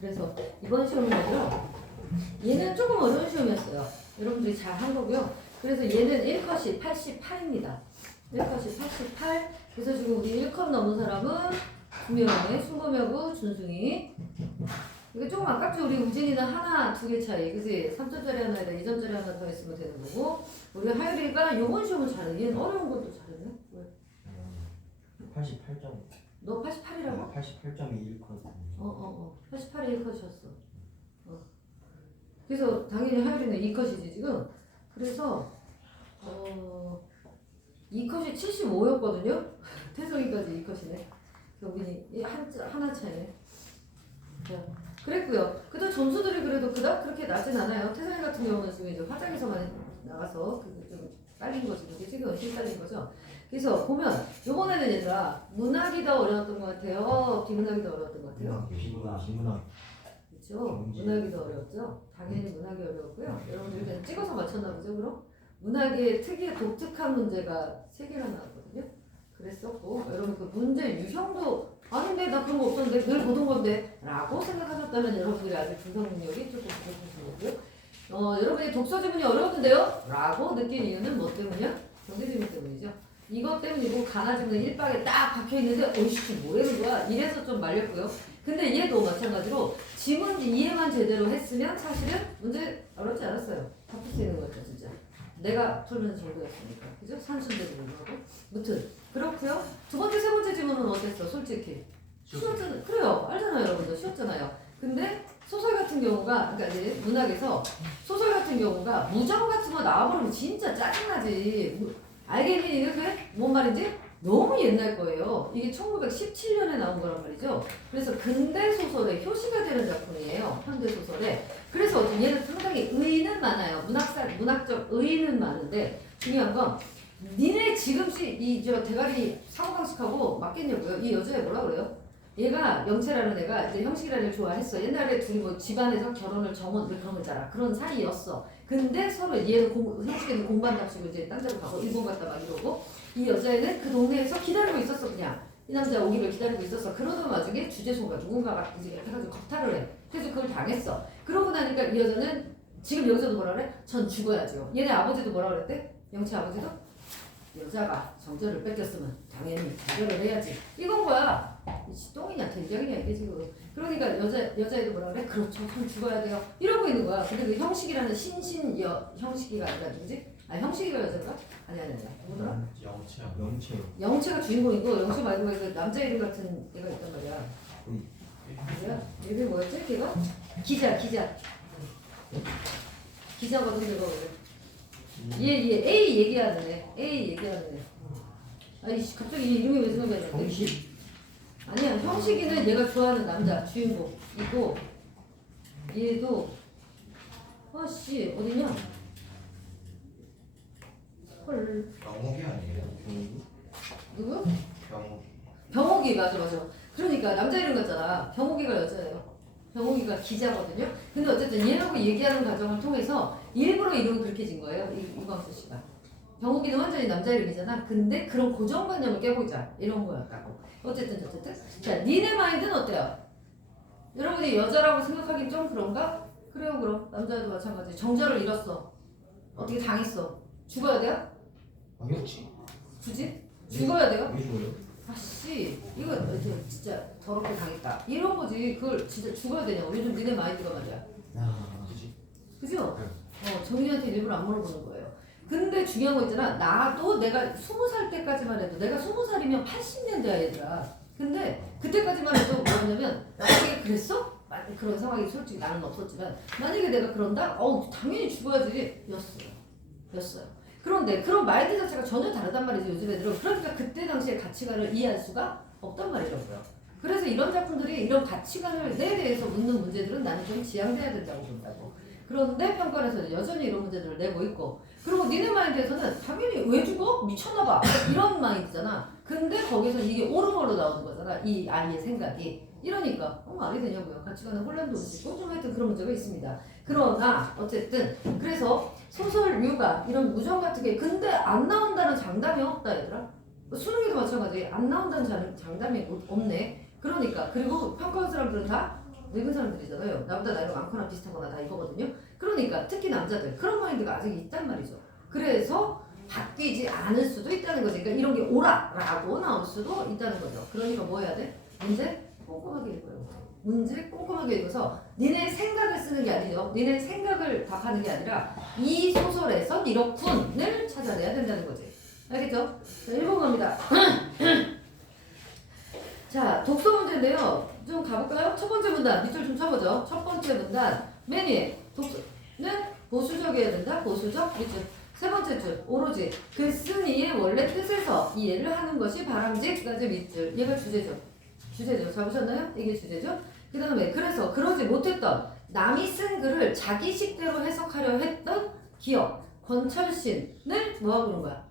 그래서 이번 시험은 아니라 얘는 조금 어려운 시험이었어요. 여러분들이 잘 한 거고요. 그래서 얘는 1컷이 88입니다. 1컷이 88. 그래서 지금 우리 1컷 넘은 사람은 2명에 순범하고 준승이. 이게 조금 아깝죠. 우리 우진이는 하나, 두 개 차이. 그지? 3점짜리 하나에다 2점짜리 하나 더 했으면 되는 거고. 우리 하율이가 요번 시험은 잘해. 얘는 어려운 것도 잘했네. 왜? 88점. 너 88이라고? 88점이 1컷. 88이 1컷이었어. 그래서 당연히 하율이는 2컷이지 지금. 그래서 2컷이 75였거든요. 태성이까지 2컷이네. 경빈이 하나 차이네. 자, 그랬고요. 그래도 점수들이 그래도 그닥 그렇게 낮진 않아요. 태성이 같은 경우는 지금 이제 화장에서만 나가서 그게 좀 딸린 거지. 그게 지금 실 딸린 거죠. 그래서 보면 요번에는 얘들아 문학이 더 어려웠던 것 같아요. 비문학이 더 어려웠던 것 같아요. 비문학. 그렇죠. 문학이 더 어려웠죠. 당연히 문학이 어려웠고요. 여러분들이 그냥 찍어서 맞췄나 보죠. 그럼 문학의 특이한 독특한 문제가 3개나 나왔거든요. 그랬었고 여러분 그 문제 유형도 아닌데 나 그런 거 없었는데 늘 보던 건데 라고 생각하셨다면 여러분들이 아직 분석 능력이 조금 부족하신 거고요. 여러분이 독서 지문이 어려웠는데요? 라고 느낀 이유는 뭐 때문이야? 경제 지문 때문이죠. 이것 때문이고 가나 지문은 1박에 딱 박혀있는데 어이씨 뭐라는 거야? 이래서 좀 말렸고요. 근데 얘도 마찬가지로 지문 이해만 제대로 했으면 사실은 문제 어렵지 않았어요. 다 풀 수 있는 거죠 진짜. 내가 풀는 정도였으니까. 그죠? 산순대도 불구하고. 무튼 그렇고요. 두 번째, 세 번째 지문은 어땠어? 솔직히. 쉬웠잖아요. 그래요. 알잖아요 여러분들. 쉬웠잖아요. 근데 소설 같은 경우가 그러니까 이제 문학에서 소설 같은 경우가 무정 같은 거 나와버리면 진짜 짜증나지. 알겠니? 이게 뭔 말인지? 너무 옛날 거예요. 이게 1917년에 나온 거란 말이죠. 그래서 근대 소설의 효시가 되는 작품이에요. 현대 소설에. 그래서 얘는 상당히 의의는 많아요. 문학적 의의는 많은데 중요한 건 니네 지금씩 이 저 대가리 사고방식하고 맞겠냐고요. 이 여자애 뭐라 그래요? 얘가 영채라는 애가 이제 형식이라는 애를 좋아했어. 옛날에 둘이 뭐 집안에서 결혼을 정원 그런 거 있잖아. 그런 사이였어. 근데 서로 얘는 형식이는 공부한 답시고 이제 딴 데로 가고 일본 갔다 막 이러고 이 여자애는 그 동네에서 기다리고 있었어. 그냥 이 남자 오기를 기다리고 있었어. 그러던 와중에 주제소가 누군가가 이제 이렇게 해가지고 겁탈을 해. 그래서 그걸 당했어. 그러고 나니까 이 여자는 지금 여기서도 뭐라 그래? 전 죽어야죠. 얘네 아버지도 뭐라 그랬대? 영채 아버지도? 여자가 정절을 뺏겼으면 당연히 자결을 해야지. 이건 거야. 이 똥이냐 된장이냐 이게 지금. 그러니까 여자애도 뭐라 그래? 그렇죠. 전 죽어야 돼요. 이러고 있는 거야. 근데 그 형식이라는 형식이가 아니라 누구지? 아 형식이가 여자가? 아니. 누구더라? 영채가 주인공이고 영채 말고 그 남자 이름 같은 애가 있단 말이야. 뭐야? 이름이 뭐였지? 걔가? 기자거든 그거. 얘 A 얘기하는 애. 아이씨 갑자기 이름이 왜 생각나냐? 형식? 아니야 형식이는 얘가 좋아하는 남자 주인공이고 얘도 아씨 어디냐? 헐 병옥이 아니에요? 누구? 병옥. 병옥이 맞아. 그러니까 남자 이름 같잖아. 병옥이가 여자예요. 병옥이가 기자거든요. 근데 어쨌든 얘하고 얘기하는 과정을 통해서 일부러 이름을 그렇게 진 거예요. 이광수 씨가. 병옥이는 완전히 남자 이름이잖아. 근데 그런 고정관념을 깨보자 이런 거였다고. 어쨌든 자 니네 마인드는 어때요? 여러분이 여자라고 생각하긴 좀 그런가? 그래요 그럼 남자도 마찬가지. 정절을 잃었어. 어떻게 당했어? 죽어야 돼요? 아니었지. 굳이? 죽어야 돼요? 왜 죽어요? 아씨 이거 진짜 더럽게 당했다 이런 거지. 그걸 진짜 죽어야 되냐고. 요즘 니네 마인드가 말이야. 그죠? 정리한테 일부러 안 물어보는 거예요. 근데 중요한 거 있잖아. 나도 내가 20살 때까지만 해도 내가 20살이면 80년대야 얘들아. 근데 그때까지만 해도 뭐냐면 만약에 그랬어? 그런 상황이 솔직히 나는 없었지만 만약에 내가 그런다? 당연히 죽어야지 였어요. 그런데 그런 마인드 자체가 전혀 다르단 말이죠 요즘 애들은. 그러니까 그때 당시의 가치관을 이해할 수가 없단 말이라고요. 그래서 이런 작품들이 이런 가치관에 대해서 묻는 문제들은 나는 좀 지양돼야 된다고 본다고. 그런데 평가에서는 여전히 이런 문제들을 내고 있고, 그리고 니네 마인드에서는 당연히 왜 죽어? 미쳤나봐 이런 마인드잖아. 근데 거기서 이게 옳은 걸로 나오는 거잖아. 이 아이의 생각이. 이러니까 말이 되냐고요. 가치관에 혼란도 오시고 좀 하여튼 그런 문제가 있습니다. 그러나 어쨌든 그래서 소설류가 이런 무정 같은 게 근데 안 나온다는 장담이 없다 얘들아. 수능에도 마찬가지. 안 나온다는 장담이 없네. 그러니까 그리고 평가한 사람들은 다 늙은 사람들이잖아요. 나보다 나이가 많거나 비슷하거나 나 이거거든요. 그러니까 특히 남자들 그런 마인드가 아직 있단 말이죠. 그래서 바뀌지 않을 수도 있다는 거지. 그러니까 이런 게 오라라고 나올 수도 있다는 거죠. 그러니까 뭐 해야 돼? 문제 꼼꼼하게 읽어요. 문제 꼼꼼하게 읽어서 니네 생각을 쓰는 게 아니죠. 니네 생각을 답하는 게 아니라 이 소설에선 이렇군을 찾아내야 된다는 거지. 알겠죠? 자, 1번 갑니다. 자, 독서 문제인데요. 좀 가볼까요? 첫 번째 문단, 밑줄 좀 쳐보죠. 첫 번째 문단, 맨 위에 독서는 보수적이어야 된다. 보수적, 밑줄. 세 번째 줄, 오로지 그 쓴 이의 원래 뜻에서 이해를 하는 것이 바람직까지 밑줄. 얘가 주제죠. 주제죠. 잡으셨나요? 이게 주제죠. 그 다음에 그래서 그러지 못했던 남이 쓴 글을 자기식대로 해석하려 했던 기억, 권철신을 뭐하고 있는 거야?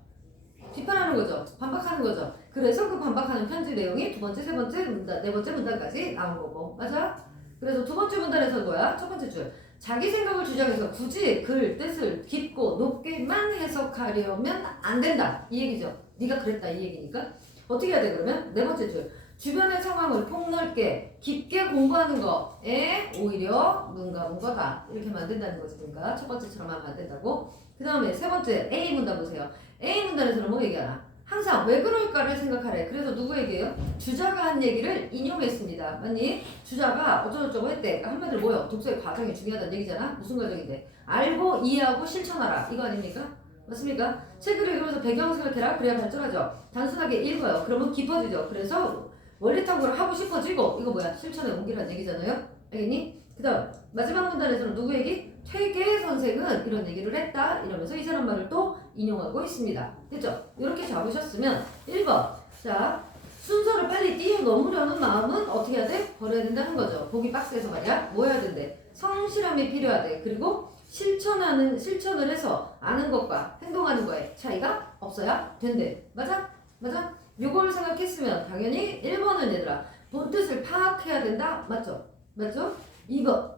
비판하는 거죠. 반박하는 거죠. 그래서 그 반박하는 편지 내용이 두 번째, 세 번째 문단, 네 번째 문단까지 나온 거고. 맞아? 그래서 두 번째 문단에서 뭐야? 첫 번째 줄. 자기 생각을 주장해서 굳이 글 뜻을 깊고 높게만 해석하려면 안 된다. 이 얘기죠. 네가 그랬다 이 얘기니까. 어떻게 해야 돼 그러면? 네 번째 줄. 주변의 상황을 폭넓게 깊게 공부하는 거에 오히려 눈 감은 거다. 이렇게 만든다는 거지. 그러니까 첫 번째처럼 하면 안 된다고. 그 다음에 세 번째 A 문단 보세요. A 문단에서는 뭐 얘기하나? 항상 왜 그럴까를 생각하래. 그래서 누구 얘기예요? 주자가 한 얘기를 인용했습니다. 맞니? 주자가 어쩌고저쩌고 했대. 그러니까 한마디로 뭐예요? 독서의 과정이 중요하다는 얘기잖아. 무슨 과정인데? 알고 이해하고 실천하라. 이거 아닙니까? 맞습니까? 책을 읽으면서 배경 생각해라. 그래야 발전하죠. 단순하게 읽어요. 그러면 깊어지죠. 그래서 원리 탐구를 하고 싶어지고 이거 뭐야? 실천에 옮기라는 얘기잖아요. 알겠니? 그 다음 마지막 문단에서는 누구 얘기? 퇴계 선생은 이런 얘기를 했다. 이러면서 이 사람 말을 또 인용하고 있습니다. 됐죠? 이렇게 잡으셨으면 1번. 자, 순서를 빨리 뛰어넘으려는 마음은 어떻게 해야 돼? 버려야 된다는 거죠. 보기 박스에서 말이야. 뭐 해야 된대? 성실함이 필요하대. 그리고 실천을 해서 아는 것과 행동하는 거에 차이가 없어야 된대. 맞아? 맞아? 요걸 생각했으면 당연히 1번은 얘들아 본뜻을 파악해야 된다. 맞죠? 맞죠? 2번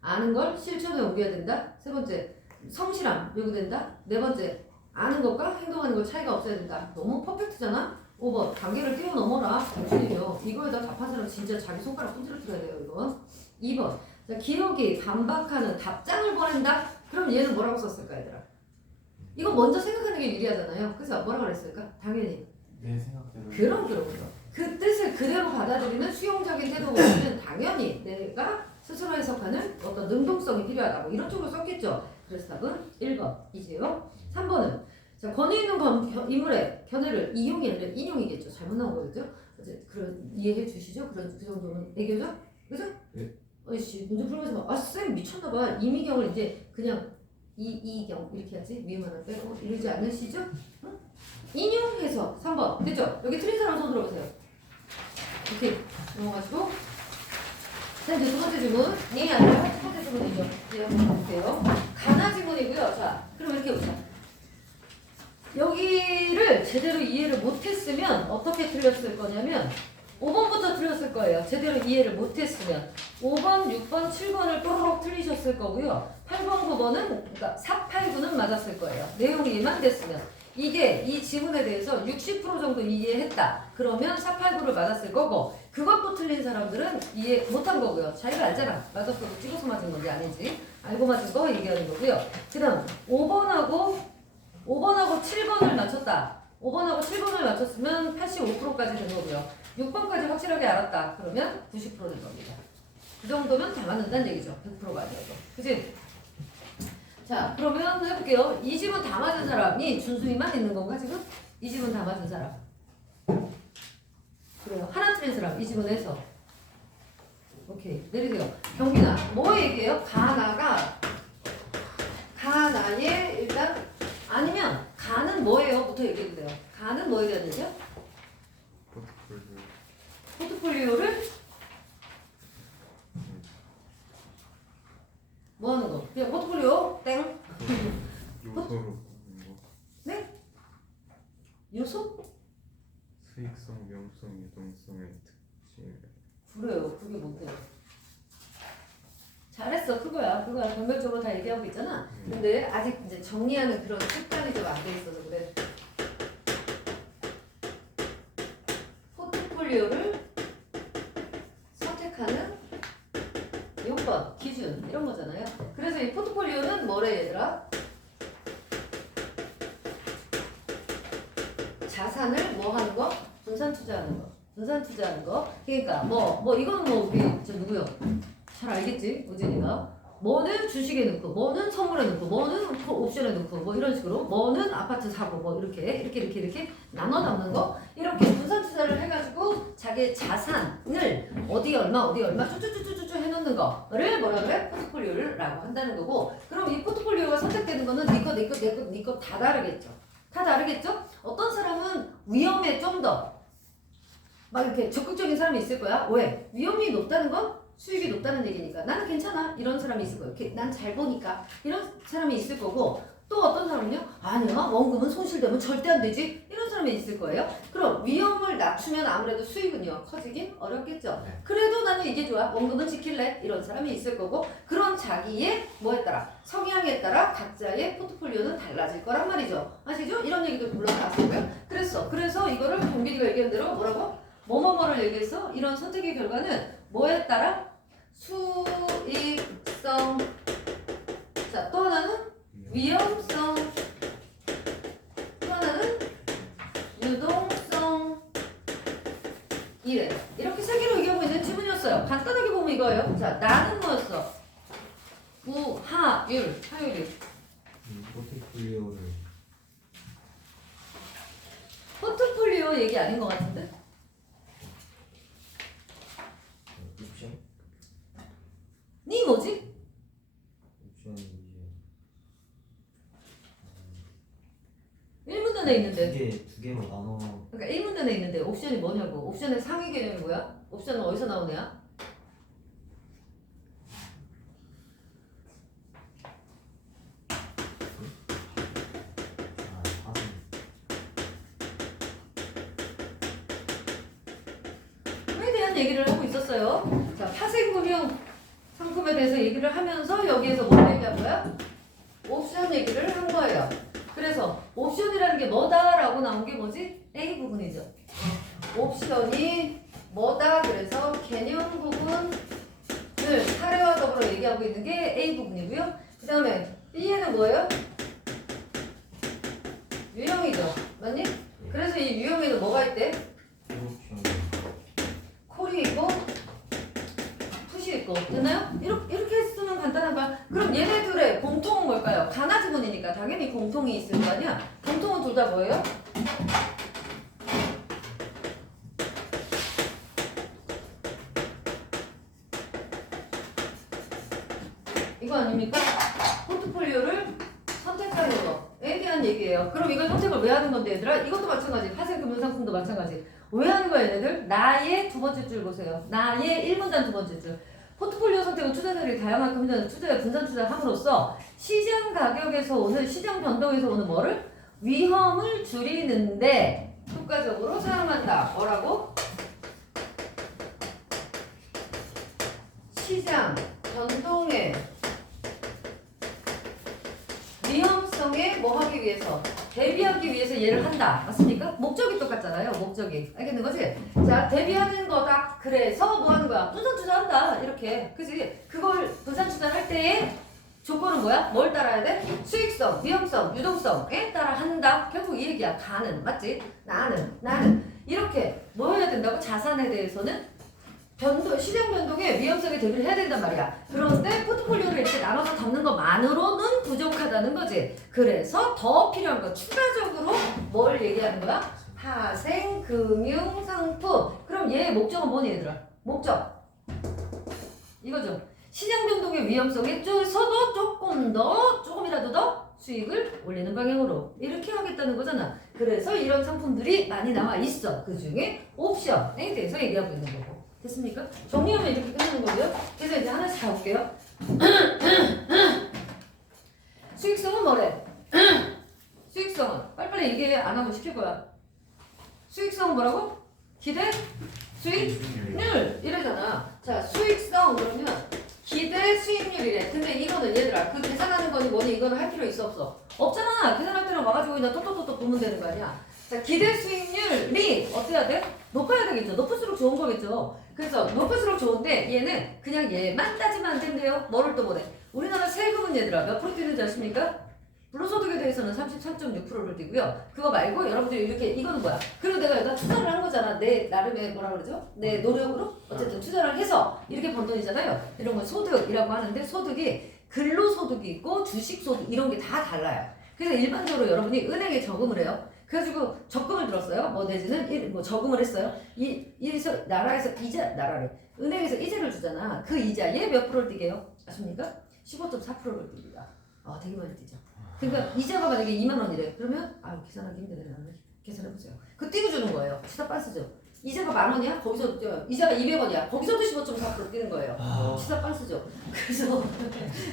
아는 걸 실천에 옮겨야 된다. 세 번째 성실함 요구된다. 네 번째 아는 것과 행동하는 것 차이가 없어야 된다. 너무 퍼펙트잖아. 5번 단계를 뛰어넘어라. 당신이요. 이거에다 답한 사람 진짜 자기 손가락 분질러줘야 돼요. 이거 2번 자, 기억이 반박하는 답장을 보낸다. 그럼 얘는 뭐라고 썼을까 얘들아? 이거 먼저 생각하는 게 유리하잖아요. 그래서 뭐라고 그랬을까? 당연히 내 생각대로. 그럼 그 뜻을 그대로 받아들이는 수용적인 태도보다는 당연히 내가 스스로 해석하는 어떤 능동성이 필요하다. 뭐 이런 쪽으로 썼겠죠. 그래서 답은 1번 이지요. 3번은 자, 권위 있는 인물의 견해를 이용이 아니라 인용이겠죠. 잘못 나온 거겠죠. 그런 이해해 주시죠. 그 정도는 애교죠. 그죠? 네. 어이씨 문제 풀면서 막, 쌤 미쳤나봐. 이미경을 이제 그냥 이경 이렇게 하지. 위에 하나 빼고 이러지 않으시죠? 응? 인용해서 3번 됐죠? 여기 틀린 사람 손 들어보세요. 이렇게 넘어가시고 자 이제 두 번째 질문이 아니라 첫 번째 질문이죠. 이제 한번 볼게요. 가나 질문이고요. 자 그럼 이렇게 보자. 여기를 제대로 이해를 못했으면 어떻게 틀렸을 거냐면 5번부터 틀렸을 거예요. 제대로 이해를 못했으면 5번, 6번, 7번을 또록 틀리셨을 거고요. 8번, 9번은 그러니까 4, 8, 9는 맞았을 거예요. 내용이만 됐으면 이게 이 지문에 대해서 60% 정도 이해했다. 그러면 4, 8, 9를 맞았을 거고 그것도 틀린 사람들은 이해 못한 거고요. 자기가 알잖아. 맞았어도 찍어서 맞은 건지 아닌지 알고 맞은 거 얘기하는 거고요. 그 다음 5번하고 7번을 맞췄다. 5번하고 7번을 맞췄으면 85%까지 된 거고요. 6번까지 확실하게 알았다. 그러면 90% 된 겁니다. 그 정도면 다 맞는다는 얘기죠. 100%가 아니어도. 그치? 자, 그러면 해볼게요. 이 집은 다 맞은 사람이 준수이만 있는 건가, 지금? 이 집은 다 맞은 사람. 그래요. 하나 틀린 사람. 이 집은 해서. 오케이. 내리세요. 경빈아, 뭐 얘기해요? 가나의 일단, 아니면, 가는 뭐예요? 부터 얘기해도 돼요. 가는 뭐 얘기해야 되죠? 포트폴리오를 뭐 하는 거? 그냥 포트폴리오 땡. 요소로 보는 거. 네? 요소? 수익성, 명성, 유동성의 특징. 그래요. 그게 뭔데요? 잘했어. 그거야. 변별적으로 다 얘기하고 있잖아. 근데 아직 이제 정리하는 그런 습관이 좀 안 돼 있어서 그래. 포트폴리오를 선택하는 요건, 기준 이런 거잖아요. 그래서 이 포트폴리오는 뭐래 얘들아? 자산을 뭐 하는 거? 분산 투자하는 거. 분산 투자하는 거. 그러니까 이거는 우리 저 누구요? 잘 알겠지? 우진이가. 뭐는 주식에 넣고, 뭐는 선물에 넣고, 뭐는 옵션에 넣고, 뭐 이런 식으로, 뭐는 아파트 사고, 뭐 이렇게 나눠 담는 거. 이렇게 분산 투자를 해가지고 자기의 자산을 어디 얼마 쭈쭈쭈쭈쭈 해놓는 거를 뭐라 그래? 포트폴리오라고 한다는 거고. 그럼 이 포트폴리오가 선택되는 거는 네 거 다 다르겠죠. 다 다르겠죠? 어떤 사람은 위험에 좀 더 막 이렇게 적극적인 사람이 있을 거야. 왜? 위험이 높다는 건 수익이 높다는 얘기니까 나는 괜찮아 이런 사람이 있을 거예요. 난 잘 보니까 이런 사람이 있을 거고, 또 어떤 사람은요, 아니야 원금은 손실되면 절대 안 되지 이런 사람이 있을 거예요. 그럼 위험을 낮추면 아무래도 수익은요 커지긴 어렵겠죠. 네. 그래도 나는 이게 좋아 원금은 지킬래 이런 사람이 있을 거고, 그런 자기의 뭐에 따라 성향에 따라 각자의 포트폴리오는 달라질 거란 말이죠. 아시죠? 이런 얘기도 물론 나왔고요. 그래서 이거를 동빈이가 얘기한 대로 뭐라고? 뭐를 얘기해서 이런 선택의 결과는 뭐에 따라? 수익성. 자, 또 하나는 위험성. 또 하나는 유동성. 이래. 이렇게 세 개로 얘기하고 있는 지문이었어요. 간단하게 보면 이거예요. 자, 나는 뭐였어? 하율이. 포트폴리오 얘기 아닌 것 같은데? 옵션? 니 뭐지? 옵션 이제 1문 안에 있는데. 두 개로 나눠. 그러니까 1문 안에 있는데 옵션이 뭐냐고. 옵션의 상위 개념이 뭐야? 옵션은 어디서 나온 애야? 에 대한 얘기를 하고 있었어요. 자, 파생금융 상품에 대해서 얘기를 하면서 여기에서 뭘 얘기한 거야? 옵션 얘기를 한 거예요. 그래서 옵션이라는 게 뭐다라고 나온 게 뭐지? A 부분이죠. 옵션이 뭐다? 그래서 개념 부분을 사례와 더불어 얘기하고 있는 게 A 부분이고요. 그 다음에 B에는 뭐예요? 유형이죠. 맞니? 그래서 이 유형에는 뭐가 있대? 옵션. 콜이 있고 풋이 있고. 됐나요? 이렇게 쓰면 간단한 거야. 그럼 얘네들의 공통은 뭘까요? 가나 지문이니까 당연히 공통이 있을 거 아니야. 공통은 둘 다 뭐예요? 이거 아닙니까? 포트폴리오를 선택하는 거에 대한 얘기예요. 그럼 이걸 선택을 왜 하는 건데 얘들아? 이것도 마찬가지. 파생금융상품도 마찬가지. 왜 하는 거야 얘네들? 나의 두 번째 줄 보세요. 나의 1문단 두 번째 줄. 포트폴리오 선택은 투자자들이 다양하게 힘든 투자에 분산 투자를 함으로써 시장 가격에서 오는 시장 변동에서 오는 뭐를? 위험을 줄이는데 효과적으로 사용한다. 뭐라고? 시장 변동의 위험성에 뭐 하기 위해서? 대비하기 위해서 얘를 한다. 맞습니까? 목적이 똑같잖아요. 목적이. 알겠는 거지? 자, 대비하는 거다. 그래서 뭐 하는 거야? 분산 투자한다. 이렇게. 그지? 그걸 분산 투자를 할 때의 조건은 뭐야? 뭘 따라야 돼? 수익성, 위험성, 유동성에 따라 한다. 결국 이 얘기야. 가는. 맞지? 나는. 이렇게 뭐 해야 된다고? 자산에 대해서는 시장 변동에 위험성에 대비를 해야 된단 말이야. 그런데 포트폴리오를 이렇게 나눠서 담는 것만으로는 부족하다는 거지. 그래서 더 필요한 거 추가적으로 뭘 얘기하는 거야? 파생금융상품. 그럼 얘의 목적은 뭐니 얘들아? 목적 이거죠. 시장 변동의 위험성에 쪼서도 조금이라도 더 수익을 올리는 방향으로 이렇게 하겠다는 거잖아. 그래서 이런 상품들이 많이 나와 있어. 그 중에 옵션에 대해서 얘기하고 있는 거고. 됐습니까? 정리하면 이렇게 끝나는 거고요. 그래서 이제 하나씩 가볼게요. 수익성은 뭐래? 수익성은 빨리빨리 얘기 안 하고 시킬 거야. 수익성은 뭐라고? 기대 수익률 이러잖아. 자, 수익성 그러면 기대 수익률이래. 근데 이거는 얘들아 그 계산하는 거니 뭐니 이거는 할 필요 있어 없어? 없잖아. 계산할 때는 와가지고 그냥 또또또또 보면 되는 거 아니야. 자, 기대 수익률이 어떻게 해야 돼? 높아야 되겠죠. 높을수록 좋은 거겠죠. 그래서 그래서 높을수록 좋은데 얘는 그냥 얘만 따지면 안 된대요. 뭐를 또 보내? 우리나라 세금은 얘들아 몇 프로 뛰는지 아십니까? 불로소득에 대해서는 33.6%를 띄고요. 그거 말고 여러분들이 이렇게 이거는 뭐야? 그리고 내가 여기다 투자를 한 거잖아. 내 나름의 뭐라 그러죠? 내 노력으로 어쨌든 투자를 해서 이렇게 번 돈이잖아요. 이런 건 소득이라고 하는데 소득이 근로소득이 있고 주식소득 이런 게 다 달라요. 그래서 일반적으로 여러분이 은행에 저금을 해요. 그래가지고 적금을 들었어요. 뭐 내지는 뭐 저금을 했어요. 나라에서 은행에서 이자를 주잖아. 그 이자에 몇 프로를 띄게요? 아십니까? 15.4%를 띱니다. 되게 많이 뛰죠. 그러니까 이자가 만약에 2만 원이래. 그러면 계산하기 힘드네. 나는 계산해보세요. 그 띄고 주는 거예요. 치사 빤스죠. 이자가 만 원이야? 거기서 이자가 200원이야. 거기서도 15.4% 뛰는 거예요. 치사 빤스죠. 그래서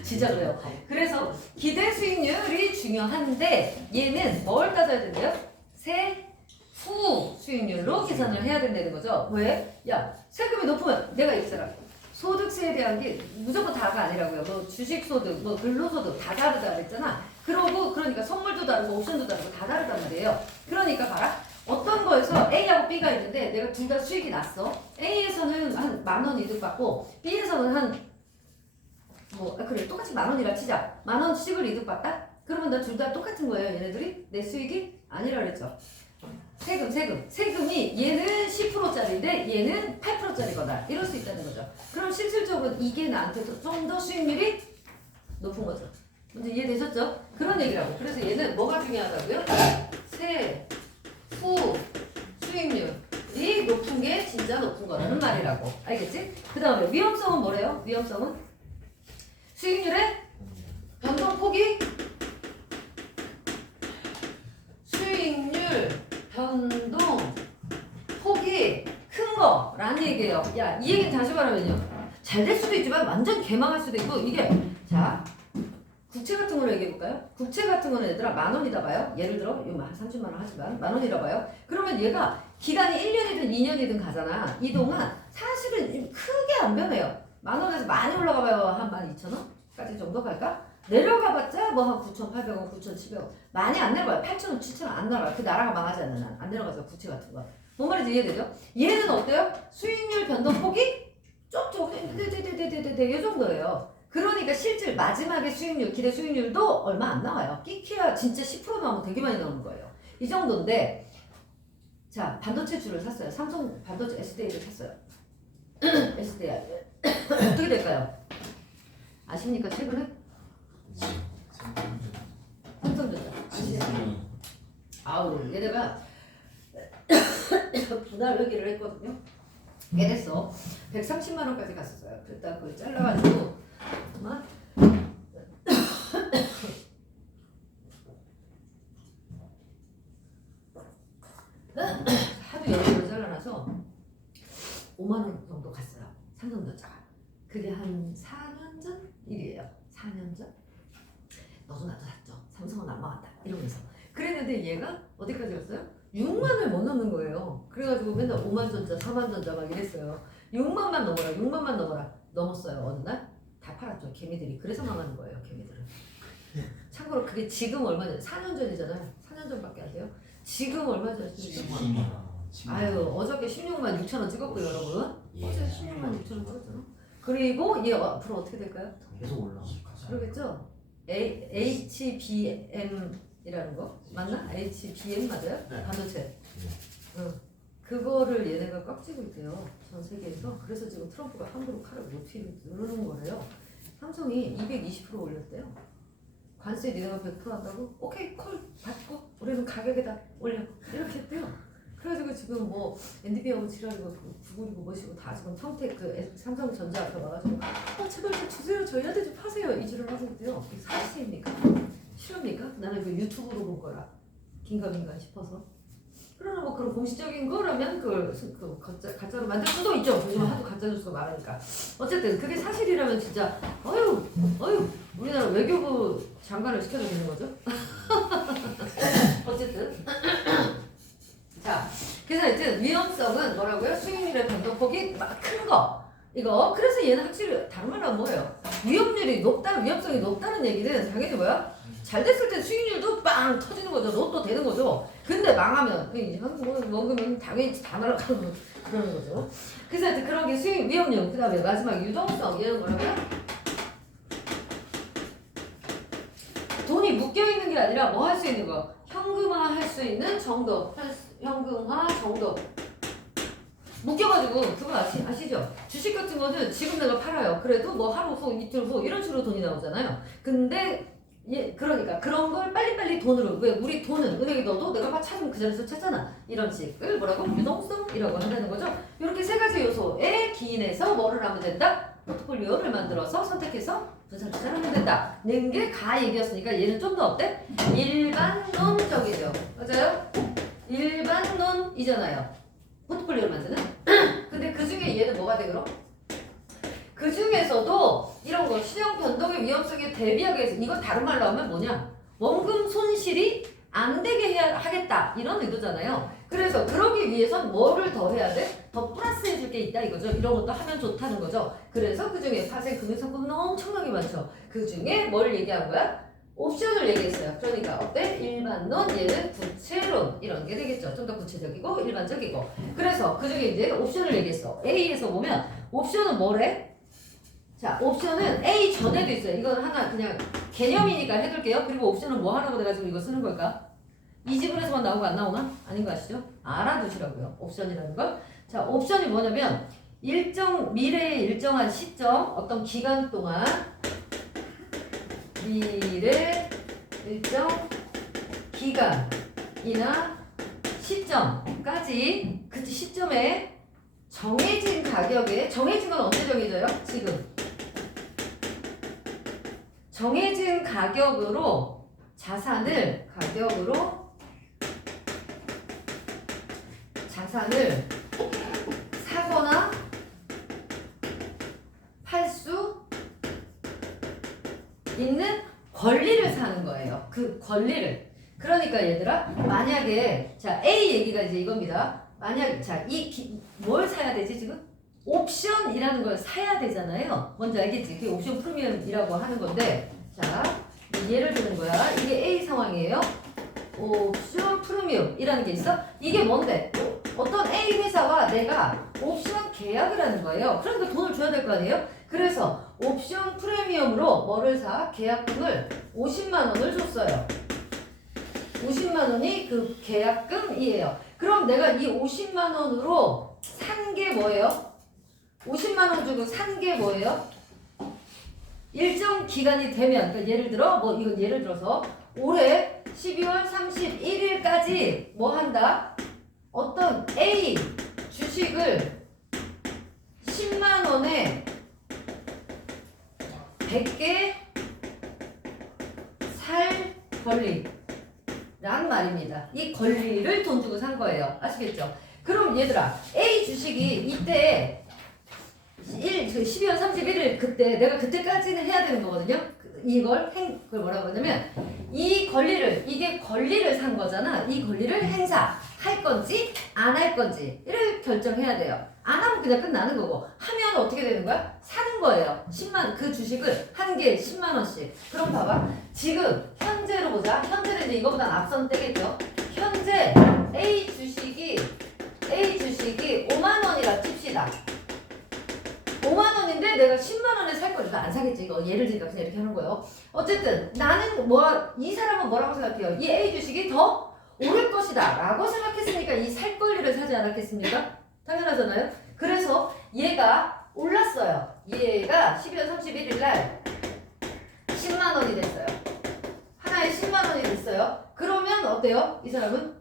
진짜 그래요. 그래서 기대 수익률이 중요한데 얘는 뭘 따져야 된대요? 세후 수익률로 계산을 해야 된다는 거죠. 왜? 야 세금이 높으면 내가 있잖아. 소득세에 대한 게 무조건 다가 아니라고요. 뭐 주식소득, 뭐 근로소득 다 다르다 그랬잖아. 그러니까 선물도 다르고 옵션도 다르고 다 다르단 말이에요. 그러니까 봐라. 어떤 거에서 A하고 B가 있는데 내가 둘 다 수익이 났어. A에서는 한 10,000원 이득 받고 B에서는 그래 똑같이 10,000원이라 치자. 10,000원씩을 이득 받다? 그러면 나 둘 다 똑같은 거예요. 얘네들이 내 수익이 아니라 그랬죠. 세금이 얘는 10%짜리인데 얘는 8%짜리 거다. 이럴 수 있다는 거죠. 그럼 실질적으로 이게 나한테 좀 더 수익률이 높은 거죠. 문제 이해되셨죠? 그런 얘기라고. 그래서 얘는 뭐가 중요하다고요? 세후 수익률이 높은 게 진짜 높은 거라는 말이라고. 알겠지? 그 다음에 위험성은 뭐래요? 위험성은 수익률의 변동폭이 수익률 변동 폭이 큰 거라는 얘기예요. 야, 이 얘기 다시 말하면요. 잘 될 수도 있지만 완전 개망할 수도 있고 이게 자 국채 같은 걸로 얘기해 볼까요? 국채 같은 거는 얘들아 10,000원이다 봐요. 예를 들어 이거 한 30만 원 하지만 10,000원이라 봐요. 그러면 얘가 기간이 1년이든 2년이든 가잖아. 이 동안 사실은 크게 안 변해요. 10,000원에서 많이 올라가 봐요. 한 12,000원까지 정도 갈까? 내려가봤자 뭐 한 9,800원, 9,700원 많이 안 내려가요. 8,000원, 7,000원 안 내려가요. 그 나라가 망하지 않는 한 안 내려가죠. 국채 같은 거. 뭔 말인지 이해되죠? 얘는 어때요? 수익률 변동폭이 쪽쪽 이 정도예요. 그러니까 실질 마지막에 수익률, 기대 수익률도 얼마 안 나와요. 끼키야 진짜 10% 나오면 되게 많이 나오는 거예요. 이 정도인데 자 반도체 주를 샀어요. 삼성 반도체 SDI를 샀어요. SDI 어떻게 될까요? 아십니까 최근에? 삼성전자 얘네가 분할 회계를 했거든요. 얘네서 130만 원까지 갔었어요. 그랬다 그걸 잘라가지고 아마 하도 여러 개로 잘라놔서 5만 원 정도 갔어요. 삼성전자가. 그게 한 4년 전 일이에요. 4년 전. 너도 나도 샀죠. 삼성은 안 망한다. 이러면서. 그랬는데 얘가 어디까지 갔어요? 6만을 못 넘는 거예요. 그래가지고 맨날 5만 전자, 4만 전자 막 이랬어요. 6만만 넘어라, 6만만 넘어라. 넘었어요. 어느 날? 다 팔았죠. 개미들이. 그래서 망하는 거예요. 개미들은. 참고로 그게 지금 얼마 전? 4년 전이잖아요. 4년 전밖에 안 돼요. 지금 얼마 전이죠? 아유 어저께 16만 6천 원 찍었고요 여러분. 어제 16만 6천 원 찍었잖아. 그리고 얘 앞으로 어떻게 될까요? 계속 올라. 그러겠죠? HBM이라는 거 맞나? HBM 맞아요? 네. 반도체. 응. 그거를 얘네가 꽉 쥐고 있대요. 전 세계에서. 그래서 지금 트럼프가 함부로 칼을 높이 누르는 거래요. 삼성이 220% 올렸대요. 관세 니네가 100% 한다고? 오케이 콜 받고 우리는 가격에다 올려 이렇게 했대요. 그래가지고 지금 뭐 엔비디아하고 지랄이고 구글이고 뭐시고 다 지금 평택 삼성전자 앞에 와가지고 제발 좀 주세요 저희한테 좀 파세요 이지를 하고 있대요. 이게 사실입니까? 실합니까? 나는 그 유튜브로 본 거라 긴가민가 싶어서. 그러나 뭐 그런 공식적인 거라면 그 가짜로 만들 수도 있죠. 요즘 하도 가짜 뉴스가 많으니까. 어쨌든 그게 사실이라면 진짜 어휴 우리나라 외교부 장관을 시켜도 되는 거죠. 어쨌든 자 그래서 이제 위험성은 뭐라고요? 수익률의 변동폭이 막 큰 거. 이거 그래서 얘는 확실히 다른 말로 하면 뭐예요? 위험률이 높다는 위험성이 높다는 얘기는 당연히 뭐야? 잘 됐을 때 수익률도 빵 터지는 거죠. 로또 되는 거죠. 근데 망하면 이제 먹으면 당연히 다 날아가고 그러는 거죠. 그래서 하여튼 그런 게 수익 위험률 그다음에 마지막 유동성 얘는 뭐라고요? 돈이 묶여 있는 게 아니라 뭐 할 수 있는 거? 현금화 할 수 있는 정도. 현금화 정도. 묶여가지고 그거 아시죠? 주식 같은 거는 지금 내가 팔아요. 그래도 뭐 하루 후, 이틀 후 이런 식으로 돈이 나오잖아요. 근데 그러니까 그런 걸 빨리빨리 돈으로 왜 우리 돈은 은행에 넣어도 내가 막 찾으면 그 자리에서 찾잖아. 이런 식을 뭐라고? 유동성이라고 한다는 거죠. 이렇게 세 가지 요소에 기인해서 뭐를 하면 된다? 포트폴리오를 만들어서 선택해서 분산투자를 하면 된다. 는 게 가 얘기였으니까 얘는 좀 더 어때? 일반론적이죠. 맞아요? 일반론이잖아요. 포트폴리오를 만드는. 근데 그 중에 얘는 뭐가 돼 그럼? 그 중에서도 이런 거 시장 변동의 위험성에 대비하기 위해서 이거 다른 말로 하면 뭐냐? 원금 손실이 안 되게 하겠다 이런 의도잖아요. 그래서 그러기 위해선 뭐를 더 해야 돼? 더 플러스 해줄 게 있다 이거죠. 이런 것도 하면 좋다는 거죠. 그래서 그 중에 파생 금융상품은 엄청나게 많죠. 그 중에 뭘 얘기한 거야? 옵션을 얘기했어요. 그러니까 어때? 일반론, 얘는 구체론 이런 게 되겠죠. 좀 더 구체적이고 일반적이고. 그래서 그 중에 이제 옵션을 얘기했어. A에서 보면 옵션은 뭐래? 자, 옵션은 A 전에도 있어요. 이건 하나 그냥 개념이니까 해둘게요. 그리고 옵션은 뭐 하라고 돼가지고 이거 쓰는 걸까? 이 지분에서만 나오고 안 나오나? 아닌 거 아시죠? 알아두시라고요. 옵션이라는 걸. 자, 옵션이 뭐냐면 미래의 일정한 시점, 어떤 기간 동안 미래 일정 기간이나 시점까지 그 시점에 정해진 가격에 정해진 건 언제 정해져요? 지금 정해진 가격으로 자산을 사거나 팔 수 있는 권리를 사는 거예요. 그 권리를. 그러니까 얘들아 만약에 자 A 얘기가 이제 이겁니다. 만약 자 뭘 사야 되지 지금? 옵션이라는 걸 사야 되잖아요. 뭔지 알겠지? 그게 옵션 프리미엄이라고 하는 건데 자 예를 드는 거야. 이게 A 상황이에요. 옵션 프리미엄이라는 게 있어. 이게 뭔데? 어떤 A 회사와 내가 옵션 계약을 하는 거예요. 그러니까 돈을 줘야 될 거 아니에요? 그래서 옵션 프리미엄으로 뭐를 사? 계약금을 50만 원을 줬어요. 50만 원이 그 계약금이에요. 그럼 내가 이 50만 원으로 산 게 뭐예요? 50만 원 주고 산 게 뭐예요? 일정 기간이 되면 그러니까 예를 들어 뭐 이건 예를 들어서 올해 12월 31일까지 뭐 한다? 어떤 A 주식을 10만 원에 100개 살 권리란 말입니다. 이 권리를 돈 주고 산 거예요. 아시겠죠? 그럼 얘들아 A 주식이 이때 12월 31일 그때 내가 그때까지는 해야 되는 거거든요. 그걸 뭐라고 하냐면 이 권리를 이게 권리를 산 거잖아. 이 권리를 행사할 건지 안 할 건지를 결정해야 돼요. 안 하면 그냥 끝나는 거고 하면 어떻게 되는 거야? 사는 거예요. 10만 그 주식을 한 개에 10만 원씩. 그럼 봐봐. 지금 현재로 보자. 현재는 이제 이거보다 앞선 때겠죠. 현재 A 주식이 5만 원이라 칩시다. 5만 원인데 내가 10만 원에 살 거니까 안 사겠지. 이거 예를 들니까 그냥 이렇게 하는 거예요. 어쨌든 나는 이 사람은 뭐라고 생각해요? 이 A 주식이 더 오를 것이다 라고 생각했으니까 이 살 권리를 사지 않았겠습니까? 당연하잖아요. 그래서 얘가 올랐어요. 얘가 12월 31일 날 10만 원이 됐어요. 하나에 10만 원이 됐어요. 그러면 어때요? 이 사람은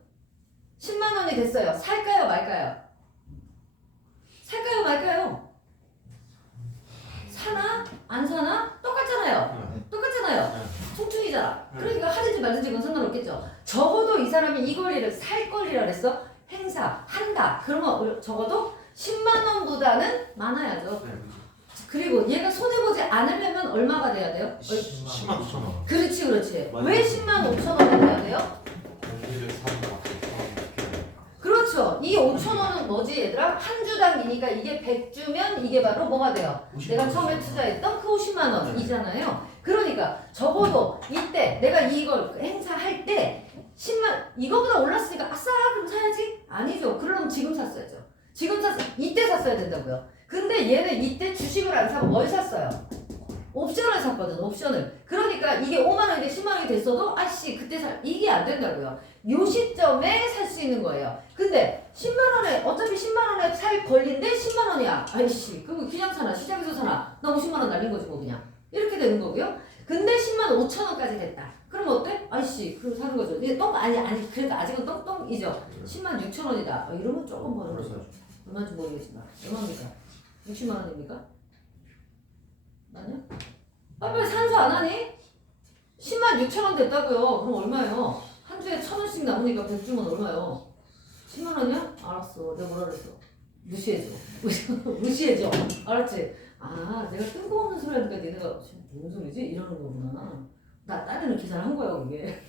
10만 원이 됐어요. 살까요 말까요? 살까요 말까요? 사나? 안 사나? 똑같잖아요. 똑같잖아요. 총충이잖아. 그러니까 하든지 말든지 그건 상관없겠죠. 적어도 이 사람이 이 권리를 살 권리라 그랬어. 행사한다. 그러면 적어도 10만 원보다는 많아야죠. 그리고 얘가 손해보지 않으려면 얼마가 돼야 돼요? 10만 5천 원. 그렇지. 왜 10만 5천 원이 돼야 돼요? 권리를 사는 것 같아요. 그렇지. 그렇죠. 이 5,000원은 뭐지 얘들아? 한 주당이니까 이게 100주면 이게 바로 뭐가 돼요? 내가 처음에 투자했던 그 50만 원이잖아요. 그러니까 적어도 이때 내가 이걸 행사할 때 10만 이거보다 올랐으니까 아싸 그럼 사야지? 아니죠. 그럼 지금 샀어야죠. 지금 이때 샀어야 된다고요. 근데 얘는 이때 주식을 안 사고 뭘 샀어요? 옵션을 샀거든. 옵션을. 그러니까 이게 5만 원인데 10만 원이 됐어도 아씨 그때 이게 안 된다고요. 요 시점에 살 수 있는 거예요. 근데 10만 원에 어차피 10만 원에 살 권리인데 10만 원이야. 아이씨 그럼 그냥 사나 시장에서 사나 나 50만 원 날린 거지 뭐 그냥 이렇게 되는 거고요. 근데 10만 5천 원까지 됐다. 그럼 어때? 아이씨 그럼 사는 거죠. 이게 아니 그래도 아직은 똥똥이죠. 10만 6천 원이다. 이러면 조금 버는 거죠. 얼마인지 모르겠지만 얼마입니까? 60만 원입니까? 아니요? 빨리 산소 안 하니? 10만 6천 원 됐다고요. 그럼 얼마예요? 한 주에 1,000원씩 남으니까 100주면 얼마예요? 10만 원이야? 알았어. 내가 뭐라 그랬어? 무시해줘. 무시해줘. 알았지? 아, 내가 뜬금없는 소리 하니까 니네가 무슨 소리지? 이러는 거구나. 나 딴 애는 계산을 한 거야, 그게.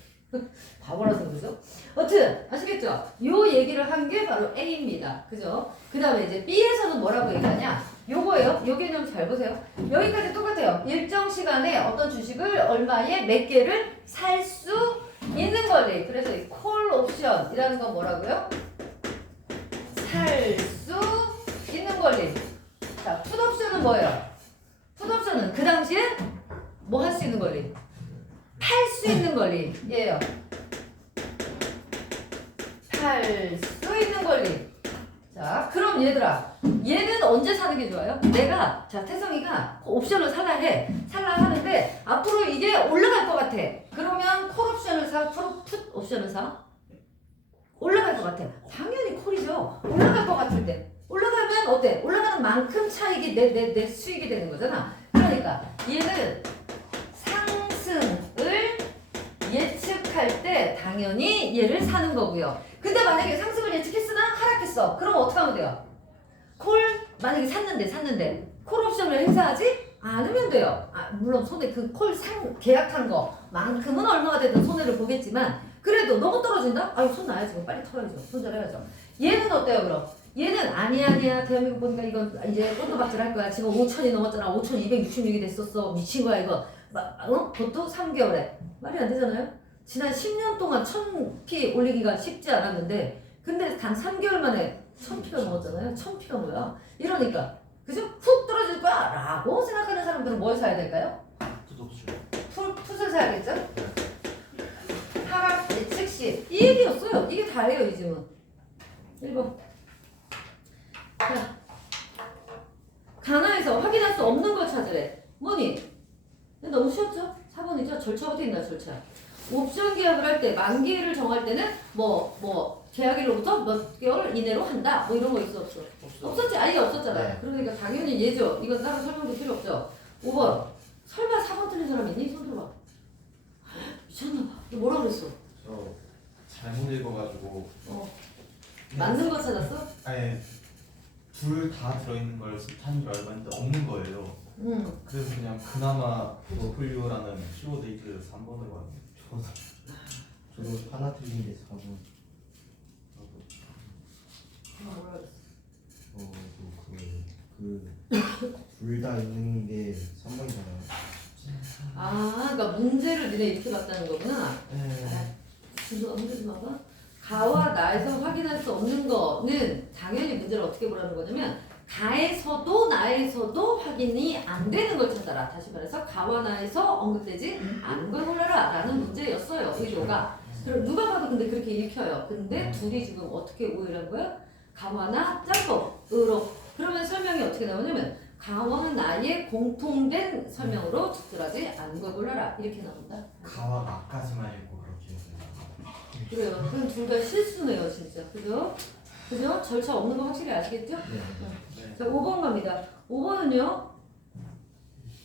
바보라서 그죠? 여튼 아시겠죠? 요 얘기를 한 게 바로 A입니다. 그죠? 그 다음에 이제 B에서는 뭐라고 얘기하냐? 요거예요. 요 개념 잘 보세요. 여기까지 똑같아요. 일정 시간에 어떤 주식을 얼마에 몇 개를 살 수 있는 권리. 그래서 이 콜 옵션이라는 건 뭐라고요? 살 수 있는 권리. 자, 풋 옵션은 뭐예요? 풋 옵션은 그 당시에 뭐 할 수 있는 권리? 팔 수 있는 권리예요. 팔 수 있는 권리. 자, 그럼 얘들아, 얘는 언제 사는 게 좋아요? 내가, 자, 태성이가 옵션을 살라 하는데, 앞으로 이게 올라갈 것 같아. 그러면 콜 옵션을 사, 풋 옵션을 사? 올라갈 것 같아. 당연히 콜이죠. 올라갈 것 같을 때. 올라가면 어때? 올라가는 만큼 차익이 내 수익이 되는 거잖아. 그러니까, 얘는 상승을 예측할 때 당연히 얘를 사는 거고요. 근데 만약에 상승을 예측했으나 하락했어. 그럼 어떻게 하면 돼요? 콜 만약에 샀는데 콜 옵션을 행사하지 않으면 돼요. 아, 물론 손해 그 콜 계약한 거만큼은 얼마가 되든 손해를 보겠지만 그래도 너무 떨어진다? 아유 손 나야지. 빨리 털어야죠. 손절해야죠. 얘는 어때요 그럼? 얘는 아니야 대한민국 보니까 이건 이제 꼰도박질 할 거야. 지금 5천이 넘었잖아. 5,266이 됐었어. 미친 거야 이거. 그것도 3개월에 말이 안 되잖아요. 지난 10년 동안 1000피 올리기가 쉽지 않았는데 근데 단 3개월 만에 1000피가 넘었잖아요. 1000피가 뭐야? 이러니까 그죠? 훅 떨어질 거야 라고 생각하는 사람들은 뭘 사야 될까요? 풋을 사야겠죠? 하락 예측 시 이 얘기였어요. 이게 다예요 이 질문. 1번. 자, 가나에서 확인할 수 없는 걸 찾으래. 뭐니? 너무 쉬웠죠? 4번이죠? 절차부터 있나요 절차? 옵션 계약을 할 때 만기를 정할 때는 계약일로부터 몇 개월 이내로 한다 뭐 이런 거 있어 없어? 없었지? 아예 없었잖아. 네. 그러니까 당연히 얘죠. 이건 따로 설명도 필요 없죠. 5번 설마 4번 틀린 사람 있니? 손 들어봐. 미쳤나봐. 너 뭐라 그랬어? 저 잘못 읽어가지고 맞는 거 찾았어? 아예 둘 다 들어있는 걸 한 줄 알고 했는데 없는 거예요. 그래서 그냥 그나마 W라는 키워드이즈 3번으로 왔는데 저도 하나 틀린 게 4번. 뭐라 그랬어? 둘 다 있는 게 3번이잖아요. 아, 그러니까 문제를 니네 이렇게 봤다는 거구나. 네. 준서가 문제 좀 봐봐. 가와 나에서 확인할 수 없는 거는 당연히 문제를 어떻게 보라는 거냐면 가에서도 나에서도 확인이 안 되는 걸 찾아라. 다시 말해서 가와 나에서 언급되지 않은 걸 골라라 라는 문제였어요. 의도가. 그럼 누가 봐도 근데 그렇게 읽혀요. 근데 둘이 지금 어떻게 오해를 한 거야? 가와 나 짬뽕으로. 그러면 설명이 어떻게 나오냐면 가와 나의 공통된 설명으로 적절하지 않은 걸 골라라. 이렇게 나온다. 가와 나까지만 읽고 그렇게 그래요. 그럼 둘 다 실수네요, 진짜. 그죠? 그죠? 절차 없는 거 확실히 아시겠죠? 네. 자, 5번 갑니다. 5번은요.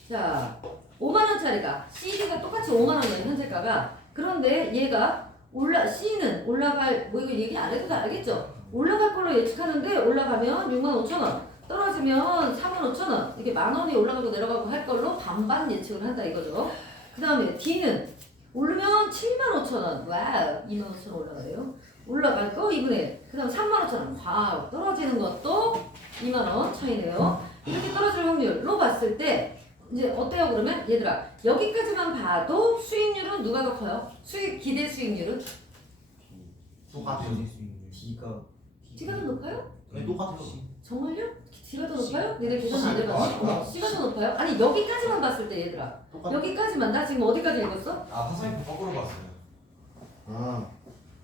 자, 5만원짜리가 CD가 똑같이 5만원이에요, 현재가가. 그런데 얘가 C는 올라갈, 뭐 이거 얘기 안 해도 다 알겠죠? 올라갈 걸로 예측하는데 올라가면 65,000원, 떨어지면 45,000원, 이게 만원이 올라가고 내려가고 할 걸로 반반 예측을 한다 이거죠. 그 다음에 D는 오르면 75,000원, 와우, 25,000원 올라가래요. 올라갈 거 2분의 1. 그 다음 3만 5천 원. 확 떨어지는 것도 2만 원 차이네요. 이렇게 떨어질 확률로 봤을 때 이제 어때요 그러면? 얘들아 여기까지만 봐도 수익률은 누가 더 커요? 기대 수익률은? 똑같아요. D가 D가 더 높아요? 네, 똑같아요. 정말요? D가 더 높아요? 니네 계산 안 해봤니? C가 더 높아요? 아니 여기까지만 봤을 때 얘들아 똑같. 여기까지만 나 지금 어디까지 읽었어? 아 화살표 거꾸로 봤어요. 아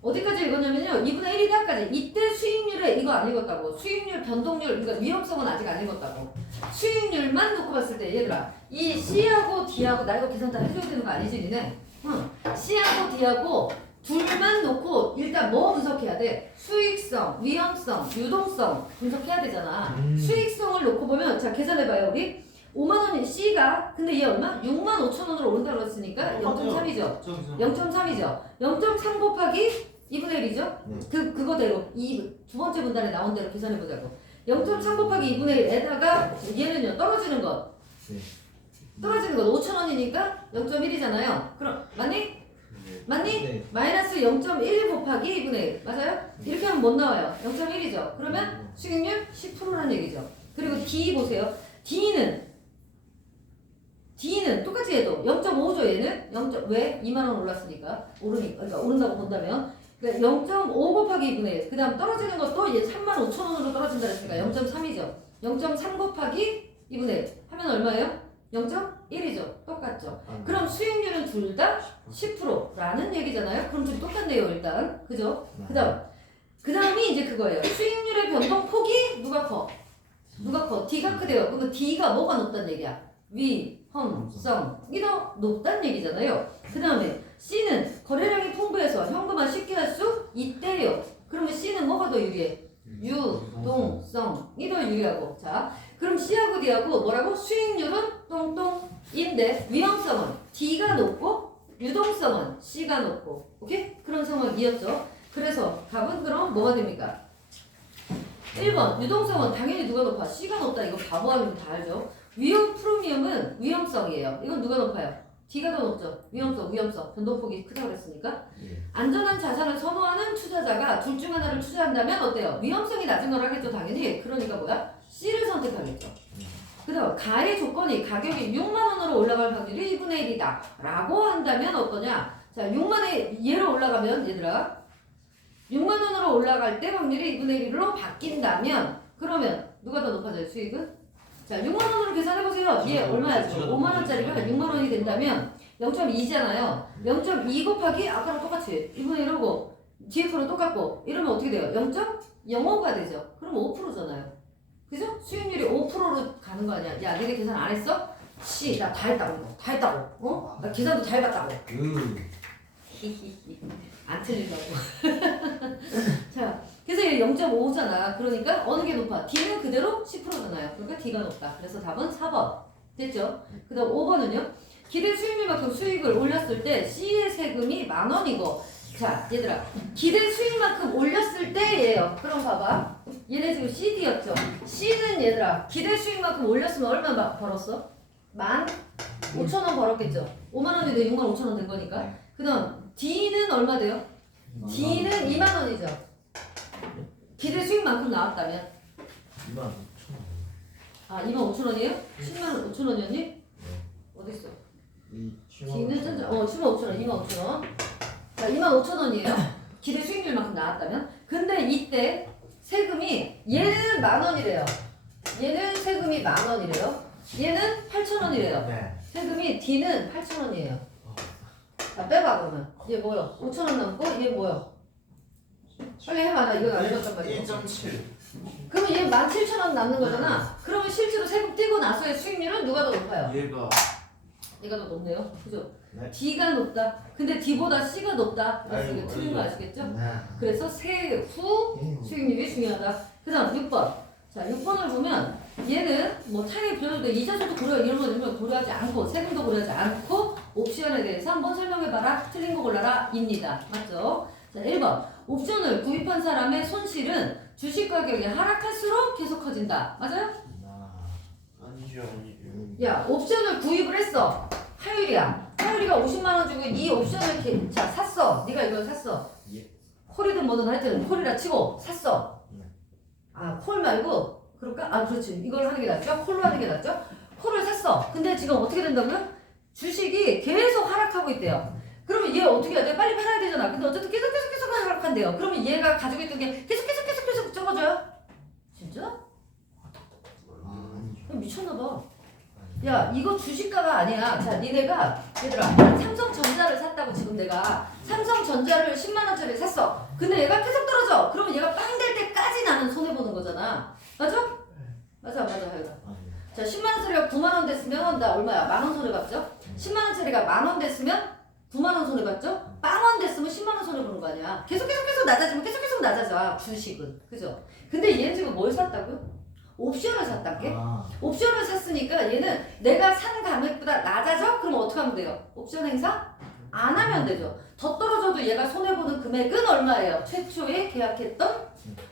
어디까지 읽었냐면요 2분의 1이다까지 이때 수익률에 이거 안 읽었다고 수익률 변동률 그러니까 위험성은 아직 안 읽었다고 수익률만 놓고 봤을 때 얘들아 이 C하고 D하고 나 이거 계산 다 해줘야 되는 거 아니지 니네? 응. C하고 D하고 둘만 놓고 일단 뭐 분석해야 돼? 수익성, 위험성, 유동성 분석해야 되잖아 수익성을 놓고 보면 자 계산해봐요 우리 5만원이 C가 근데 얘 얼마? 6만 5천 원으로 오른다고 했으니까 0.3이죠 0.3이죠 0.3 곱하기 2분의 1이죠? 네. 그거대로 두 번째 분단에 나온 대로 계산해보자고 0.3 곱하기 2분의 1에다가 얘는요 떨어지는 것 네. 떨어지는 것 5천 원이니까 0.1이잖아요 그럼 맞니? 네. 맞니? 네. 마이너스 0.1 곱하기 2분의 1 맞아요? 이렇게 하면 못 나와요 0.1이죠 그러면 수익률 10%라는 얘기죠 그리고 D 보세요 D는 똑같이 해도 0.5죠 얘는 0. 왜? 2만 원 올랐으니까 그러니까 오른다고 본다면 그러니까 0.5 곱하기 2분의 1 그 다음 떨어지는 것도 얘 3만 5천 원으로 떨어진다 그랬으니까 0.3이죠 0.3 곱하기 2분의 1 하면 얼마예요? 0.1이죠 똑같죠 그럼 수익률은 둘 다 10%라는 얘기잖아요 그럼 둘이 똑같네요 일단 그죠? 그 다음이 이제 그거예요 수익률의 변동폭이 누가 커? D가 크대요 그러면 D가 뭐가 높다는 얘기야? 위험성이 더 높다는 얘기잖아요. 그 다음에 C는 거래량이 풍부해서 현금화 쉽게 할 수 있대요. 그러면 C는 뭐가 더 유리해? 유동성이 더 유리하고 자 그럼 C하고 D하고 뭐라고? 수익률은 똥똥인데 위험성은 D가 높고 유동성은 C가 높고 오케이? 그런 상황이었죠. 그래서 답은 그럼 뭐가 됩니까? 1번 유동성은 당연히 누가 높아? C가 높다 이거 바보 아니면 다 알죠. 위험 프리미엄은 위험성이에요. 이건 누가 높아요? D가 더 높죠. 위험성 변동폭이 크다고 그랬으니까 네. 안전한 자산을 선호하는 투자자가 둘 중 하나를 투자한다면 어때요? 위험성이 낮은 걸 하겠죠 당연히. 그러니까 뭐야? C를 선택하겠죠. 그 다음 가의 조건이 가격이 6만 원으로 올라갈 확률이 2분의 1이다 라고 한다면 어떠냐? 자 6만에 얘로 올라가면 얘들아 6만 원으로 올라갈 때 확률이 2분의 1로 바뀐다면 그러면 누가 더 높아져요 수익은? 자 6만 원으로 계산해보세요. 얘 얼마야 지금? 5만 원짜리가 6만 원이 된다면 0.2잖아요 0.2 곱하기 아까랑 똑같이 2분의 1하고 뒤에 거는 똑같고 이러면 어떻게 돼요? 0.05가 되죠. 그럼 5%잖아요 그죠? 수익률이 5%로 가는 거 아니야? 야 니네 계산 안 했어? 씨 나 다 했다고 어? 나 계산도 다 해봤다고 안 틀리려고 자 그래서 얘 0.5잖아 그러니까 어느 게 높아? D는 그대로 10%잖아요 그러니까 D가 높다 그래서 답은 4번 됐죠? 그 다음 5번은요 기대 수익률만큼 수익을 올렸을 때 C의 세금이 10,000원이고 자 얘들아 기대 수익만큼 올렸을 때예요 그럼 봐봐 얘네 지금 CD였죠 C는 얘들아 기대 수익만큼 올렸으면 얼마 벌었어? 15,000원 벌었겠죠 5만원인데 65,000원 된 거니까 그 다음 D는 얼마 돼요? D는 2만원이죠 기대 수익만큼 나왔다면 2만 5천 아 25,000원이에요? 10만 5천원이었니? 어딨어? D는 천천 75,000원 25,000원 자 25,000원이에요 기대 수익률만큼 나왔다면 근데 이때 세금이 얘는 10,000원이래요 얘는 세금이 10,000원이래요 얘는 8,000원이래요 네. 세금이 D는 8,000원이에요 자 빼봐 그러면 얘 뭐요? 5,000원 남고 얘 뭐요? 빨리 해봐 나 이거 안 읽었단 말이야 1.7 그러면 얘 17,000원 남는 거잖아 그러면 실제로 세금 떼고 나서의 수익률은 누가 더 높아요? 얘가 얘가 더 높네요 그죠? 네. D가 높다 근데 D보다 C가 높다 그래서 이거 아이고, 틀린 거 아시겠죠? 네. 그래서 세후 수익률이 중요하다 그 다음 6번 자 6번을 보면 얘는 뭐 타겟 비율도 이자수도 고려 이런 거 고려하지 않고 세금도 고려하지 않고 옵션에 대해서 한번 설명해봐라 틀린 거 골라라 입니다 맞죠? 자 1번 옵션을 구입한 사람의 손실은 주식 가격이 하락할수록 계속 커진다 맞아요? 아니죠. 야 옵션을 구입을 했어 하율이가 50만 원 주고 이 옵션을 샀어 네가 이걸 샀어 예. 콜이든 뭐든 하여튼 콜이라 치고 샀어. 네. 아, 콜 말고 그럴까? 아, 그렇지. 이걸 하는 게 낫죠? 콜로 하는 게 낫죠? 콜을 샀어. 근데 지금 어떻게 된다고요? 주식이 계속 하락하고 있대요. 그러면 얘 어떻게 해야 돼? 빨리 팔아야 되잖아. 근데 어쨌든 계속 하락한대요. 그러면 얘가 가지고 있던 게 계속 적어져요? 진짜? 아니죠. 미쳤나봐. 야, 이거 주식가가 아니야. 자, 니네가 얘들아 삼성전자를 샀다고. 지금 내가 삼성전자를 10만원짜리 샀어. 근데 얘가 계속 떨어져. 그러면 얘가 빵 될 때까지 나는 손해보는 거잖아. 맞아? 맞아 하여가. 아니요. 자, 10만원짜리가 9만원 됐으면 나 얼마야? 만원 손해봤죠? 10만원짜리가 만원 됐으면 9만원 손해봤죠? 빵원 됐으면 10만원 손해보는 거 아니야. 계속 낮아지면 계속 낮아져. 주식은. 그죠? 근데 얘는 지금 뭘 샀다고요? 옵션을 샀단게? 아, 옵션을 샀으니까 얘는 내가 산 가격보다 낮아져? 그럼 어떻게 하면 돼요? 옵션 행사? 안 하면 되죠. 더 떨어져도 얘가 손해보는 금액은 얼마예요? 최초에 계약했던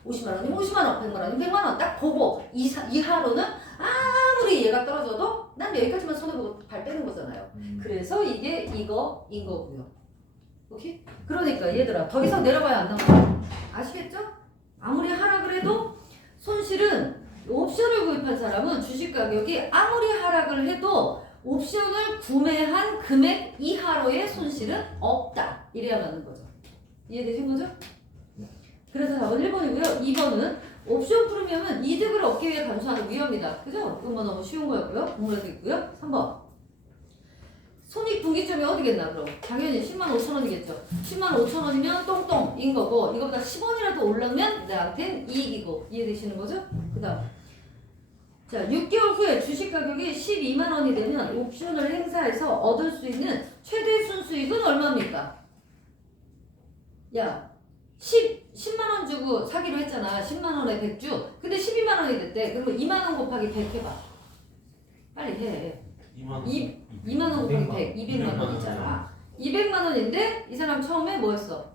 50만원이면 50만원, 100만원이면 100만원 딱 보고 이하로는 아무리 얘가 떨어져도 난 여기까지만 손해보고 발 빼는 거잖아요. 그래서 이게 이거인 거고요. 오케이? 그러니까 얘들아 더 이상 내려가야 안 나와요. 아시겠죠? 아무리 하락을 해도 손실은 옵션을 구입한 사람은 주식 가격이 아무리 하락을 해도 옵션을 구매한 금액 이하로의 손실은 없다. 이래야 맞는 거죠. 이해되신 거죠? 그래서 답은 1번이고요. 2번은 옵션 프리미엄은 이득을 얻기 위해 감수하는 위험이다. 그죠? 이건 뭐 너무 쉬운 거였고요. 공부해도 있고요. 3번. 손익분기점이 어디겠나 그럼? 당연히 10만 5천 원이겠죠. 10만 5천 원이면 똥똥인 거고 이거보다 10원이라도 올라면 나한텐 이익이고. 이해되시는 거죠? 그 다음 자, 6개월 후에 주식 가격이 12만 원이 되면 옵션을 행사해서 얻을 수 있는 최대 순수익은 얼마입니까? 야, 10만 원 주고 사기로 했잖아. 10만 원에 100주. 근데 12만 원이 됐대. 그러면 2만 원 곱하기 100 해봐. 빨리 해. 2만 원 곱하기 100, 200만 원 있잖아. 200만 원인데 이 사람 처음에 뭐 했어?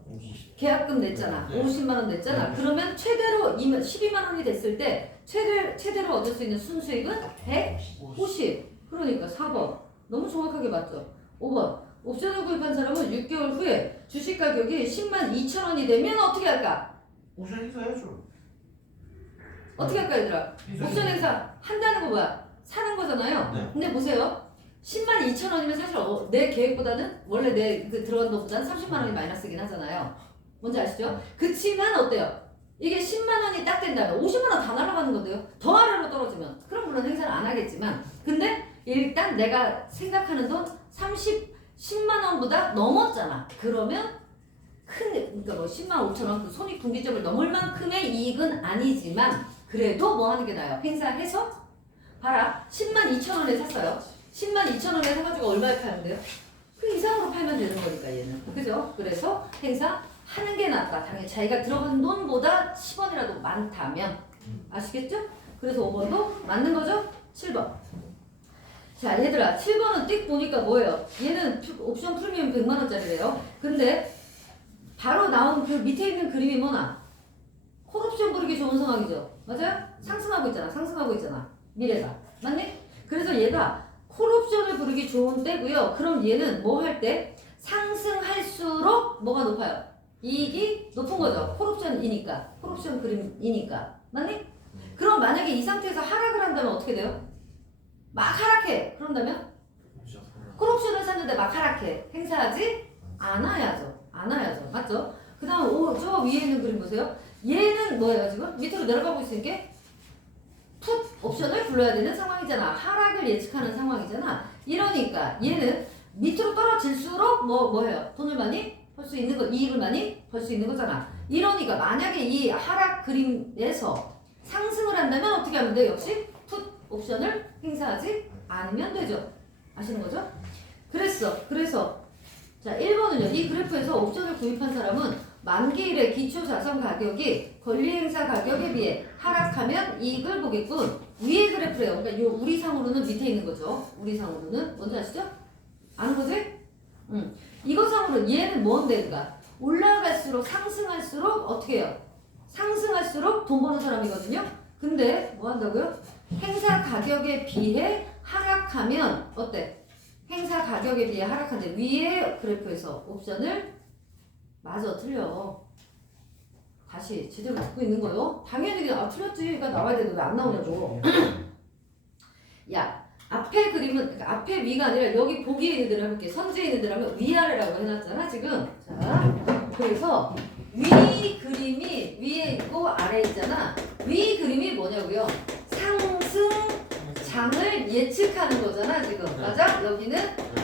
계약금 냈잖아. 50만 원 냈잖아. 그러면 최대로 12만 원이 됐을 때 최대로 얻을 수 있는 순수익은 150. 그러니까 4번. 너무 정확하게 맞죠? 5번. 옵션을 구입한 사람은 6개월 후에 주식 가격이 10만 2천 원이 되면 어떻게 할까? 옵션 행사해야죠. 어떻게 할까 얘들아? 옵션 행사 한다는 거 뭐야? 사는 거잖아요. 네. 근데 보세요. 10만 2천 원이면 사실 내 계획보다는 원래 내 들어간 것보다는 30만 원이 마이너스긴 하잖아요. 뭔지 아시죠? 그치만 어때요? 이게 10만 원이 딱 된다면 50만 원 다 날아가는 건데요. 더 아래로 떨어지면 그럼 물론 행사를 안 하겠지만 근데 일단 내가 생각하는 돈 10만 원보다 넘었잖아. 그러면 그러니까 뭐 10만 5천 원 그 손익분기점을 넘을 만큼의 이익은 아니지만 그래도 뭐 하는 게 나아요? 행사해서 봐라. 10만 2천 원에 샀어요. 10만 2천 원에 사가지고 얼마에 파는데요? 그 이상으로 팔면 되는 거니까 얘는. 그죠? 그래서 행사하는 게 낫다. 당연히 자기가 들어간 돈보다 10원이라도 많다면. 아시겠죠? 그래서 5번도 맞는 거죠? 7번. 자 얘들아 7번은 띡 보니까 뭐예요? 얘는 옵션 프리미엄 100만원짜리래요. 근데 바로 나온 그 밑에 있는 그림이 뭐나? 콜옵션 부르기 좋은 상황이죠. 맞아요? 상승하고 있잖아. 미래가. 맞니? 그래서 얘가 콜옵션을 부르기 좋은 때고요. 그럼 얘는 뭐 할 때? 상승할수록 뭐가 높아요? 이익이 높은 거죠. 콜옵션이니까. 콜옵션 그림이니까. 맞니? 그럼 만약에 이 상태에서 하락을 한다면 어떻게 돼요? 막 하락해. 그런다면? 콜옵션을 샀는데 막 하락해. 행사하지? 않아야죠. 맞죠? 그 다음 저 위에 있는 그림 보세요. 얘는 뭐예요 지금? 밑으로 내려가고 있으니까 풋 옵션을 불러야 되는 상황이잖아. 하락을 예측하는 상황이잖아. 이러니까 얘는 밑으로 떨어질수록 뭐해요? 돈을 많이 벌 수 있는 거, 이익을 많이 벌 수 있는 거잖아. 이러니까 만약에 이 하락 그림에서 상승을 한다면 어떻게 하면 돼요? 역시 풋 옵션을 행사하지 않으면 되죠. 아시는 거죠? 그래서 자 1번은요. 이 그래프에서 옵션을 구입한 사람은 만기일의 기초자산 가격이 권리행사 가격에 비해 하락하면 이익을 보겠군. 위의 그래프래요. 그러니까 요 우리상으로는 밑에 있는 거죠. 우리상으로는 뭔지 아시죠? 아는 거지? 이거상으로 얘는 뭔데? 그러니까 올라갈수록 상승할수록 어떻게 해요? 상승할수록 돈 버는 사람이거든요. 근데 뭐 한다고요? 행사 가격에 비해 하락하면 어때? 행사 가격에 비해 하락한데 위에 그래프에서 옵션을 맞아 틀려. 다시 제대로 듣고 있는 거요. 당연히 그냥 틀렸지가 나와야 되는데 왜 안 나오냐고. 야, 앞에 그림은 그러니까 앞에 위가 아니라 여기 보기에 있는 대로 해볼게. 선지에 있는 대로 하면 위아래라고 해놨잖아 지금. 자, 그래서 위 그림이 위에 있고 아래에 있잖아. 위 그림이 뭐냐고요? 상승장을 예측하는 거잖아 지금. 맞아? 여기는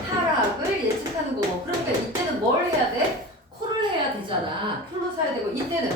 하락을 예측하는 거고. 그러니까 이때는 뭘 해야 돼? 콜을 해야 되잖아. 콜로 사야 되고 이때는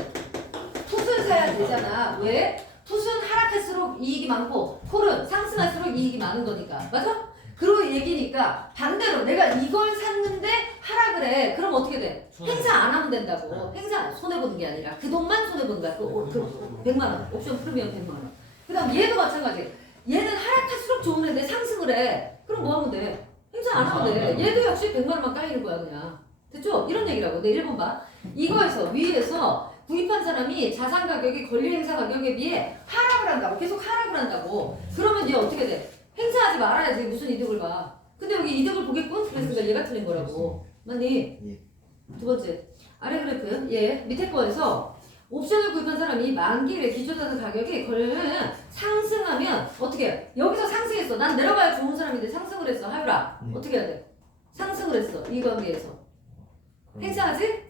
풋을 사야 되잖아. 왜? 풋은 하락할수록 이익이 많고 콜은 상승할수록 이익이 많은 거니까. 맞아? 그런 얘기니까 반대로 내가 이걸 샀는데 하락을 해. 그럼 어떻게 돼? 행사 안 하면 된다고. 행사 손해보는 게 아니라 그 돈만 손해보는 거야. 그 100만 원. 옵션 프리미엄 100만 원. 그 다음 얘도 마찬가지. 얘는 하락할수록 좋은 애인데 상승을 해. 그럼 뭐 하면 돼? 행사 안 하면 돼. 얘도 역시 100만 원만 까이는 거야 그냥. 됐죠? 이런 얘기라고. 네, 1번 봐. 이거에서 위에서 구입한 사람이 자산 가격이 권리 행사 가격에 비해 하락을 한다고. 계속 하락을 한다고. 그러면 얘 어떻게 돼? 행사하지 말아야지. 무슨 이득을 봐. 근데 여기 이득을 보겠군? 그랬으니까 얘가 틀린 거라고. 맞니? 예. 두 번째. 아래 그래프. 얘 밑에 거에서 옵션을 구입한 사람이 만기일에 기초자산 가격이 걸리면 상승하면 어떻게 해? 여기서 상승했어. 난 내려가야 좋은 사람인데 상승을 했어. 하유라. 어떻게 해야 돼? 상승을 했어. 이 관계에서. 행사하지?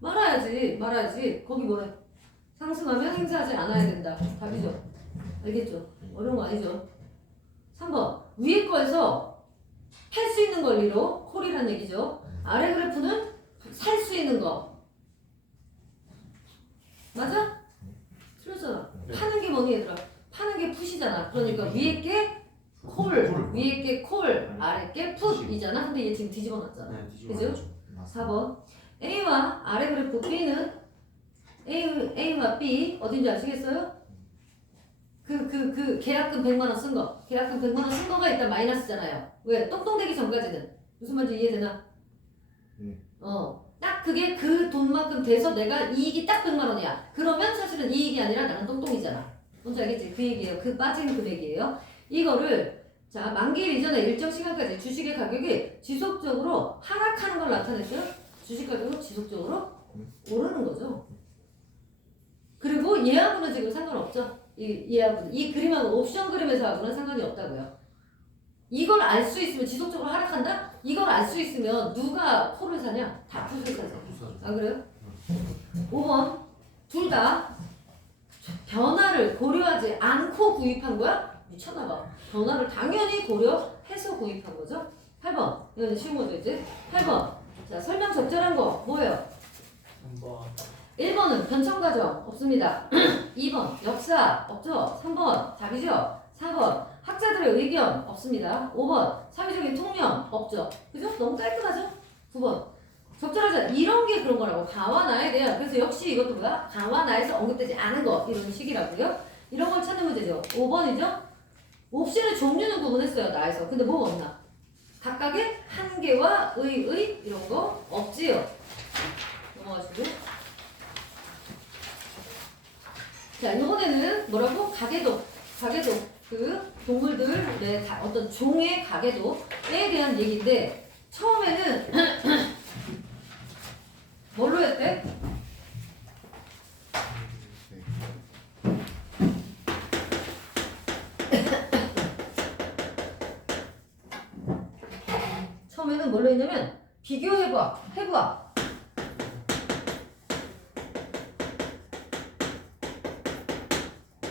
말아야지. 거기 뭐래? 상승하면 행사하지 않아야 된다. 답이죠. 알겠죠? 어려운 거 아니죠? 3번. 위에 거에서 팔 수 있는 권리로 콜이란 얘기죠. 아래 그래프는 살 수 있는 거. 맞아? 틀렸잖아. 파는 게 뭐니 얘들아? 파는 게 풋이잖아. 그러니까 위에 게 콜, 위에 게 콜, 아래 게 풋이잖아. 근데 얘 지금 뒤집어 놨잖아. 그죠? 4번. A와 아래 그래프 B는 A와 B 어딘지 아시겠어요? 그 계약금 100만 원 쓴 거. 계약금 100만 원 쓴 거가 일단 마이너스잖아요. 왜? 똥똥되기 전까지는. 무슨 말인지 이해되나? 딱 그게 그 돈만큼 돼서 내가 이익이 딱 100만 원이야. 그러면 사실은 이익이 아니라 나는 똥똥이잖아. 뭔지 알겠지? 그 얘기예요. 그 빠진 금액이에요. 이거를 자 만기일 이전에 일정 시간까지 주식의 가격이 지속적으로 하락하는 걸 나타냈어요. 주식 가격은 지속적으로 오르는 거죠. 그리고 얘하고는 지금 상관없죠. 얘하고는 이 그림하고 옵션 그림에서하고는 상관이 없다고요. 이걸 알 수 있으면 지속적으로 하락한다? 이걸 알 수 있으면 누가 콜을 사냐? 다 풋을 사죠. 아 그래요? 5번 둘 다 변화를 고려하지 않고 구입한 거야? 미쳤나봐. 변화를 당연히 고려해서 구입한 거죠. 8번 이건 쉬운 거죠 이제. 8번 자 설명 적절한 거 뭐예요? 1번은 변천 과정 없습니다. 2번 역사 없죠. 3번 답이죠. 4번 학자들의 의견 없습니다. 5번 사회적인 통념 없죠. 그죠? 너무 깔끔하죠? 9번 적절하지 이런 게 그런 거라고. 가와 나에 대한. 그래서 역시 이것도 뭐야? 가와 나에서 언급되지 않은 거 이런 식이라고요. 이런 걸 찾는 문제죠. 5번이죠. 옵션의 종류는 구분했어요. 나에서. 근데 뭐가 없나? 각각의 한계와 의의 이런 거 없지요. 넘어가시고. 자 이번에는 뭐라고? 가계도 그 동물들의 어떤 종의 가계도에 대한 얘기인데 처음에는 뭘로 했대? 처음에는 뭘로 했냐면 비교해봐.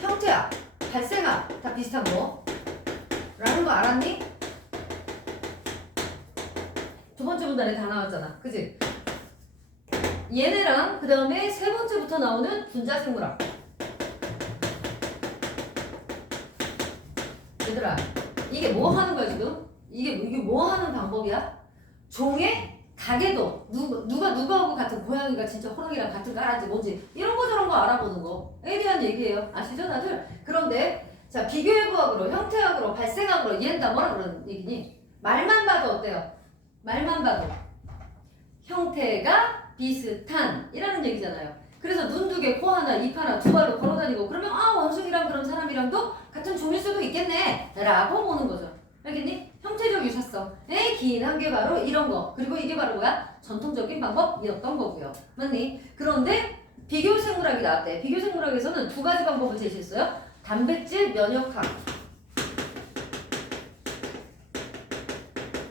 형태야, 발생아 다 비슷한 거 라는 거 알았니? 두 번째 문단에 다 나왔잖아. 그지? 얘네랑 그 다음에 세 번째부터 나오는 분자생물학. 얘들아 이게 뭐 하는 거야 지금? 이게 뭐 하는 방법이야? 종의 가계도 누가하고 같은 고양이가 진짜 호랑이랑 같은 까란지 뭔지 이런 거 저런 거 알아보는 거에 대한 얘기예요. 아시죠 다들? 그런데 자 비교해부학으로 형태학으로 발생학으로 얘는 다 뭐라 그러는 얘기니? 말만 봐도 어때요? 말만 봐도 형태가 비슷한 이라는 얘기잖아요. 그래서 눈 두 개, 코 하나, 입 하나, 두 발로 걸어다니고 그러면 아 원숭이랑 그런 사람이랑도 같은 종일 수도 있겠네 라고 보는 거죠. 알겠니? 형태적 유사성의 기인한 게 바로 이런 거. 그리고 이게 바로 뭐야? 전통적인 방법이었던 거고요. 맞니? 그런데 비교 생물학이 나왔대. 비교 생물학에서는 두 가지 방법을 제시했어요. 단백질 면역학.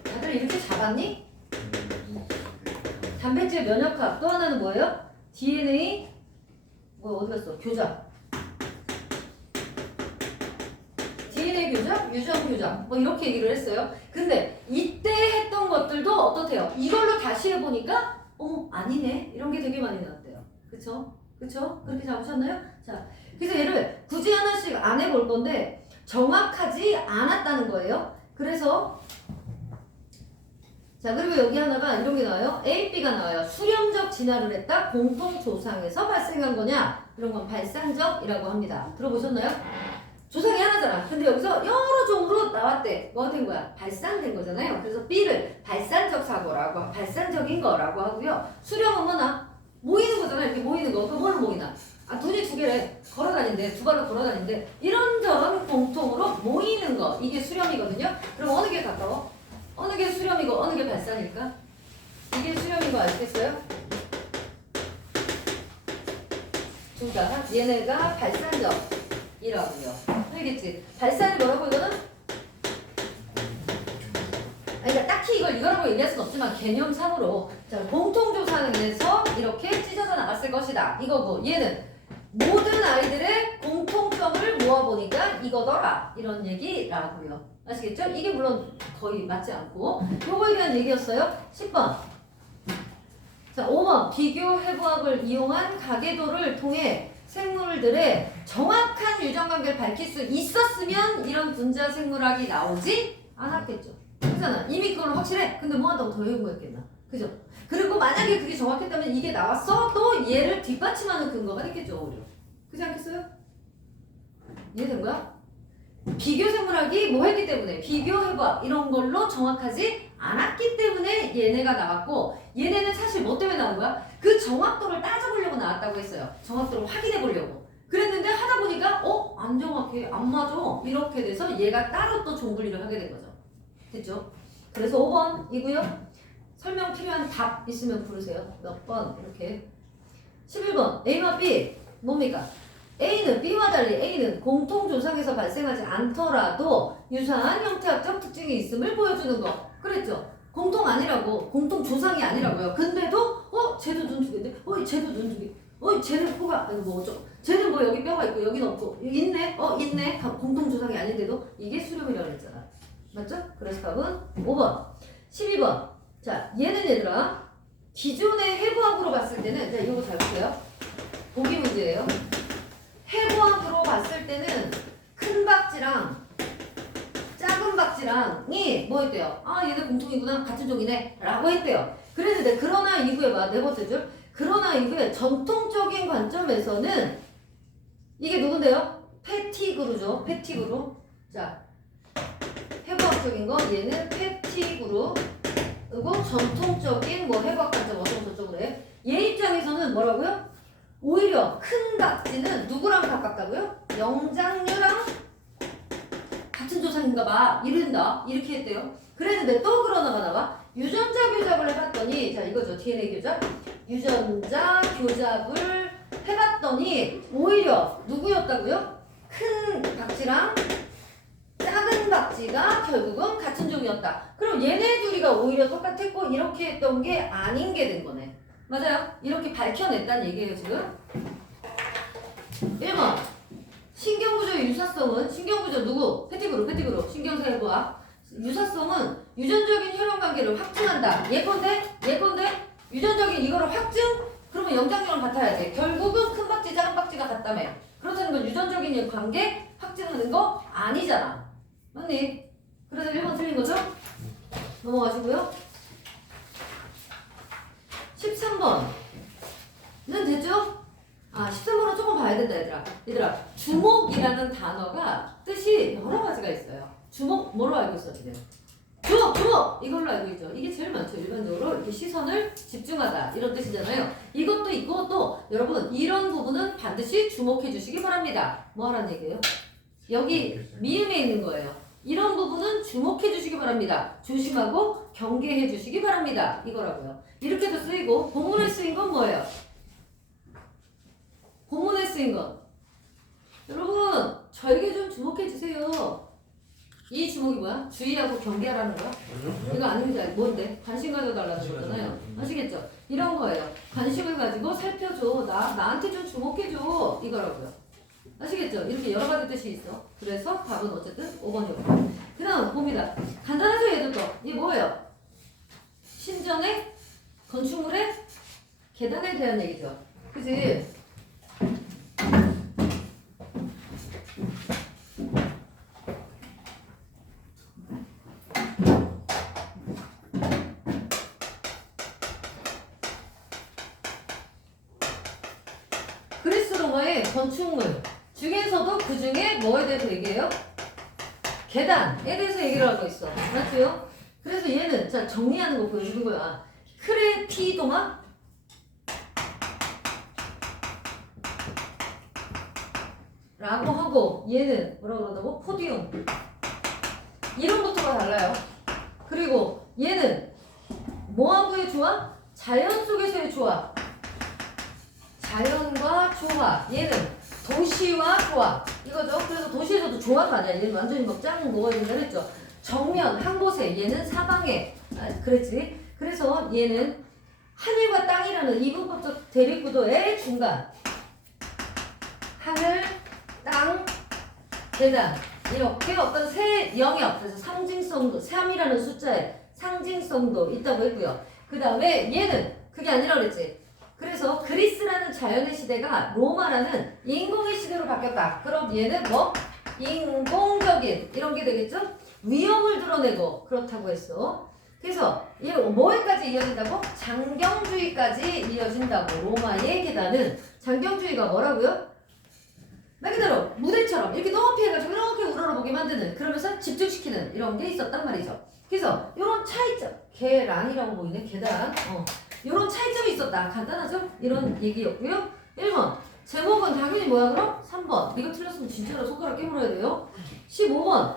다들 이렇게 잡았니? 단백질 면역학. 또 하나는 뭐예요? DNA 뭐 어디 갔어? 교잡. DNA 교잡, 유전 교잡. 뭐 이렇게 얘기를 했어요. 근데 이때 했던 것들도 어떻대요? 이걸로 다시 해보니까 어머 아니네. 이런 게 되게 많이 나왔대요. 그쵸? 그쵸? 그렇게 잡으셨나요? 자, 그래서 얘를 굳이 하나씩 안 해볼 건데 정확하지 않았다는 거예요. 그래서 자, 그리고 여기 하나가 이런 게 나와요. A, B가 나와요. 수렴적 진화를 했다. 공통 조상에서 발생한 거냐? 이런 건 발상적이라고 합니다. 들어보셨나요? 조상이 하나잖아. 근데 여기서 여러 종으로 나왔대. 뭐가 된 거야? 발산된 거잖아요. 그래서 B를 발산적 사고라고, 발산적인 거라고 하고요. 수렴은 뭐나? 모이는 거잖아. 이렇게 모이는 거. 그럼 뭘로 모이나? 아, 돈이 두 개래. 걸어다닌대. 두 발로 걸어다닌대. 이런저런 공통으로 모이는 거. 이게 수렴이거든요. 그럼 어느 게 가까워? 어느 게 수렴이고 어느 게 발산일까? 이게 수렴인 거 아시겠어요? 둘 다. 얘네가 발산적이라고요. 알겠지? 발산이 뭐라고 이거는? 그러니까 딱히 이걸 이거라고 얘기할 수는 없지만 개념상으로 자, 공통조상에서 이렇게 찢어져 나갔을 것이다. 이거고 얘는 모든 아이들의 공통점을 모아보니까 이거더라. 이런 얘기라고요. 아시겠죠? 이게 물론 거의 맞지 않고 요거에 대한 얘기였어요. 10번. 자, 5번. 비교 해부학을 이용한 가계도를 통해 생물들의 정확한 유전관계를 밝힐 수 있었으면 이런 분자 생물학이 나오지 않았겠죠. 그렇잖아. 이미 그걸 확실해. 근데 뭐 한다고 더 연구했겠나? 그죠? 그리고 만약에 그게 정확했다면 이게 나왔어 또 얘를 뒷받침하는 근거가 됐겠죠. 오히려. 그렇지 않겠어요? 이해된 거야? 비교 생물학이 뭐 했기 때문에 비교 해부학 이런 걸로 정확하지 않았기 때문에 얘네가 나왔고 얘네는 사실 뭐 때문에 나온 거야? 그 정확도를 따져보려고 나왔다고 했어요. 정확도를 확인해 보려고. 그랬는데 하다 보니까 안 정확해. 안 맞아. 이렇게 돼서 얘가 따로 또 종분리를 하게 된 거죠. 됐죠? 그래서 5번이고요. 설명 필요한 답 있으면 부르세요. 몇 번 이렇게. 11번 A와 B 뭡니까? A는 B와 달리 A는 공통조상에서 발생하지 않더라도 유사한 형태학적 특징이 있음을 보여주는 거. 그랬죠? 공통 아니라고. 공통조상이 아니라고요. 근데도 쟤도 눈 두 개인데? 쟤도 눈 두 개. 쟤는 코가 뭐 어쩌고. 쟤는 뭐 여기 뼈가 있고 여기는 없고. 여기 있네? 있네? 공통조상이 아닌데도 이게 수렴이라고 했잖아. 맞죠? 그래서 답은 5번. 12번. 자, 얘는 얘들아 기존의 해부학으로 봤을 때는 자, 이거 잘 보세요. 보기 문제예요. 해부학으로 봤을 때는 큰 박쥐랑 작은 박쥐랑이 뭐 했대요? 얘네 공통이구나. 같은 종이네. 라고 했대요. 그랬는데 그러나 이후에 봐. 네 번째 줄. 그러나 이후에 전통적인 관점에서는 이게 누군데요? 패티그루죠. 패티그루. 자, 해부학적인 거 얘는 패티그루. 그리고 전통적인 뭐 해부학 관점 어쩌고저쩌고 그래. 얘 입장에서는 뭐라고요? 오히려 큰 박쥐는 누구랑 가깝다고요? 영장류랑 같은 조상인가 봐. 이른다. 이렇게 했대요. 그랬는데 또 그러나가 나와. 유전자 교잡을 해봤더니 자 이거죠. DNA 교잡. 유전자 교잡을 해봤더니 오히려 누구였다고요? 큰 박쥐랑 작은 박쥐가 결국은 같은 종이었다. 그럼 얘네 둘이가 오히려 똑같았고 이렇게 했던 게 아닌 게 된 거네. 맞아요? 이렇게 밝혀냈다는 얘기예요 지금. 1번 신경구조의 유사성은 신경구조 누구? 패티그루 신경사 해부학. 유사성은 유전적인 혈연관계를 확증한다. 예컨대 유전적인 이거를 확증? 그러면 영장류랑 같아야 돼. 결국은 큰 박쥐 작은 박쥐가 같다며. 그렇다는 건 유전적인 관계 확증하는 거 아니잖아. 맞니? 그래서 1번 틀린 거죠? 넘어가시고요. 13번는 됐죠? 13번은 조금 봐야 된다 얘들아 주목이라는 단어가 뜻이 여러 가지가 있어요. 주목 뭐로 알고 있어 지금? 주목! 이걸로 알고 있죠. 이게 제일 많죠. 일반적으로 이렇게 시선을 집중하다 이런 뜻이잖아요. 이것도 있고 또 여러분 이런 부분은 반드시 주목해 주시기 바랍니다. 뭐 하라는 얘기예요? 여기 미음에 있는 거예요. 이런 부분은 주목해 주시기 바랍니다. 조심하고 경계해 주시기 바랍니다. 이거라고요. 이렇게도 쓰이고 본문에 쓰인 건 뭐예요? 본문에 쓰인 것. 여러분 저에게 좀 주목해 주세요. 이 주목이 뭐야? 주의하고 경계하라는 거야. 이거 아니면 뭔데? 관심 가져달라는 거잖아요. 아시겠죠? 이런 거예요. 관심을 가지고 살펴줘. 나한테 좀 주목해줘. 이거라고요. 아시겠죠? 이렇게 여러 가지 뜻이 있어. 그래서 답은 어쨌든 5번이고. 그 다음 봅니다. 간단하죠 얘들도. 이게 뭐예요? 신전의 건축물의 계단에 대한 얘기죠. 그치? 그리스 로마의 건축물 중에서도 그 중에 뭐에 대해서 얘기해요? 계단에 대해서 얘기를 하고 있어. 맞죠? 그래서 얘는 자 정리하는 거 보여주는 거야. 크레피도마 라고 하고 얘는 뭐라고 그러다고? 포디움 이름부터가 달라요. 그리고 얘는 뭐하고의 조화? 자연 속에서의 조화. 자연과 조화. 얘는 도시와 조화. 이거죠. 그래서 도시에서도 조화가 아니야. 얘는 완전히 막 짱 뭐가 된다 했죠. 정면 한 곳에 얘는 사방에 그랬지. 그래서 얘는 하늘과 땅이라는 이분법적 대립구도의 중간. 하늘, 땅, 계단. 이렇게 어떤 세 영역, 그래서 상징성도, 3이라는 숫자에 상징성도 있다고 했고요. 그 다음에 얘는 그게 아니라 그랬지. 그래서 그리스라는 자연의 시대가 로마라는 인공의 시대로 바뀌었다. 그럼 얘는 뭐? 인공적인 이런 게 되겠죠? 위험을 드러내고 그렇다고 했어. 그래서 얘 뭐에까지 이어진다고? 장경주의까지 이어진다고. 로마의 계단은 장경주의가 뭐라고요? 말 그대로 무대처럼 이렇게 높이 해가지고 이렇게 우러러보게 만드는 그러면서 집중시키는 이런 게 있었단 말이죠. 그래서 이런 차이점 계란이라고 보이네. 계단 이런 차이점이 있었다. 간단하죠? 이런 얘기였고요. 1번 제목은 당연히 뭐야 그럼? 3번 이거 틀렸으면 진짜로 손가락 깨물어야 돼요. 15번은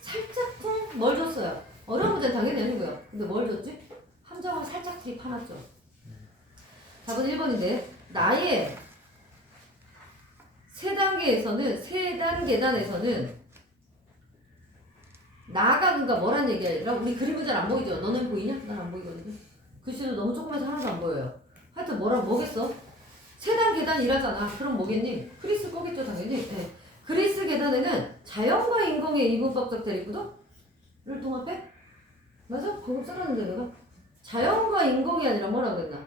살짝쿵 뭘 줬어요? 어려운 문제는 당연히 아니고요. 근데 뭘 줬지? 함정을 살짝 투입해놨죠. 답은 1번인데 나의 세 단 계단에서는 나가 그러니까 뭐란 얘기야 얘들아? 우리 그림은 잘 안 보이죠? 너는 보이냐? 난 안 보이거든요. 글씨도 너무 조그매서 하나도 안 보여요. 하여튼 뭐겠어? 세 단 계단 일하잖아. 그럼 뭐겠니? 그리스 거겠죠 당연히. 네. 그리스 계단에는 자연과 인공의 이분법적 대립구도를 통합해? 맞아? 방금 써놨는데 내가 자연과 인공이 아니라 뭐라 그랬나?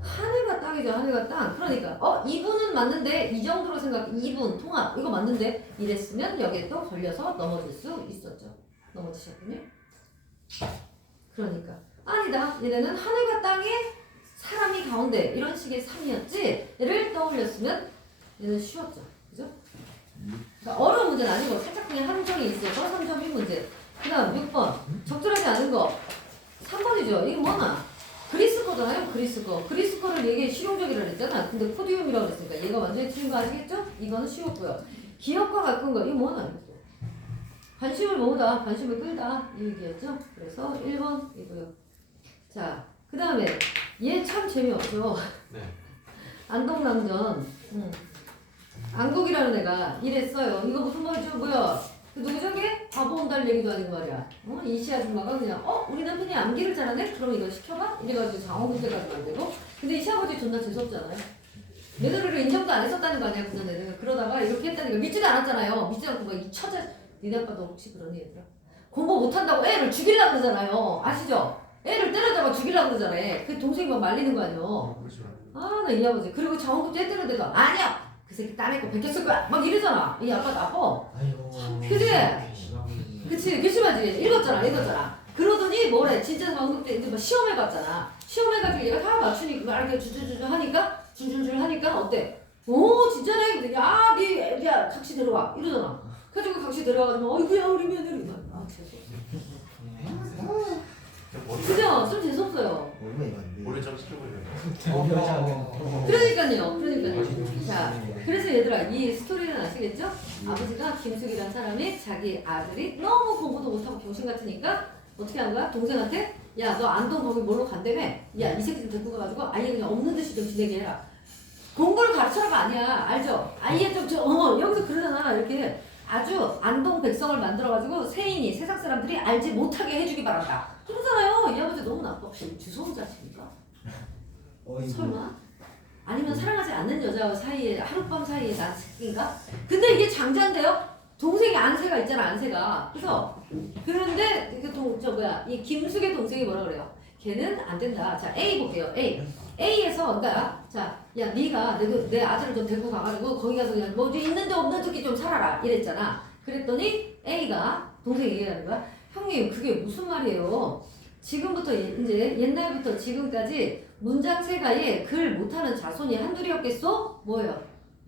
하늘과 땅이죠. 하늘과 땅. 그러니까 이분은 맞는데 이 정도로 생각해. 이분 통합 이거 맞는데 이랬으면 여기에 또 걸려서 넘어질 수 있었죠. 넘어지셨군요. 그러니까 아니다. 얘네는 하늘과 땅에 사람이 가운데 이런 식의 3이었지. 얘를 떠올렸으면 얘는 쉬웠죠. 그죠? 그러니까 어려운 문제는 아니고 살짝 그냥 함정이 있어서 3.1 문제. 그 다음 6번 적절하지 않은 거 3번이죠. 이게 뭐나? 그리스 거잖아요. 그리스 거. 그리스 거를 얘기 실용적이라고 했잖아. 근데 포디움이라고 했으니까 얘가 완전히 틀린 거 아시겠죠? 이거는 쉬웠고요. 기억과 가까운 거 이거 뭐나? 관심을 모으다. 관심을 끌다. 이 얘기였죠. 그래서 1번이고요. 자, 그 다음에 얘 참 재미없죠. 네. 안동남전 안국이라는 애가 이랬어요. 이거 무슨 말이죠? 뭐야? 그 누구죠? 이게? 바보 온다는 얘기도 아니고 말이야. 이씨 아줌마가 그냥 우리 남편이 암기를 잘하네? 그럼 이거 시켜봐? 이래가지고 장어문제까지 만들고. 근데 이 시아버지 존나 재수없잖아요. 얘네들을 인정도 안 했었다는 거 아니야 그 전에는. 그러다가 이렇게 했다니까 믿지도 않았잖아요. 믿지 않고 막 이 처제 니네 아빠도 혹시 그러니 얘들아? 공부 못한다고 애를 죽이려고 그러잖아요. 아시죠? 애를 때려잡아 죽이려고 그러잖아. 그 동생이 막 말리는 거 아니에요. 아 나 이 아버지. 그리고 장원급 때리는데도 아니야! 그 새끼 딴 애 거 베꼈을 거야! 막 이러잖아. 이 아빠 나빠. 아이고. 그지? 그치, 괘씸하지. 읽었잖아. 그러더니 뭐래, 진짜 방금 때 이제 막 시험해봤잖아. 시험해가지고 얘가 다 맞추니까, 막 이렇게 줄줄줄 하니까, 어때? 오, 진짜네. 야, 야, 각시 들어와. 이러잖아. 그래가지고 각시 들어가가지고, 어이구야, 우리 며느리. 아, 재수없어. 그죠? 좀 재수없어요. 얼마 이거 안 돼. 머리 좀 스쳐버려요. 그러니까요. 자, 그래서 얘들아, 이 스토리는 아시겠죠? 아버지가 김숙이라는 사람이 자기 아들이 너무 공부도 못하고 병신 같으니까 어떻게 한 거야? 동생한테 야, 너 안동 거기 뭘로 간다며? 야, 이 새끼 좀 데리고 가가지고 아예 그냥 없는 듯이 좀 지내게 해라. 공부를 가르쳐라가 아니야. 알죠? 아예 좀 여기서 그러잖아. 이렇게 아주 안동백성을 만들어가지고 세인이 세상 사람들이 알지 못하게 해주기 바란다. 그러잖아요. 이 아버지 너무 나빠. 혹시 주소음 자식인가? 설마? 아니면 사랑하지 않는 여자 사이에 하룻밤 사이에 난 새끼인가? 근데 이게 장자인데요? 동생이 안세가 있잖아. 안세가. 그래서 그런데 이 김숙의 동생이 뭐라 그래요? 걔는 안 된다. 자 A 볼게요. A에서 그러니까 자 야 네가 내 아들을 좀 데리고 가가지고 거기 가서 그냥 뭐 있는데 없는 듯이 좀 살아라 이랬잖아. 그랬더니 A가 동생이 얘기하는 거야. 형님 그게 무슨 말이에요? 지금부터 이제 옛날부터 지금까지 문장 세가에 글 못하는 자손이 한둘이었겠어? 뭐예요?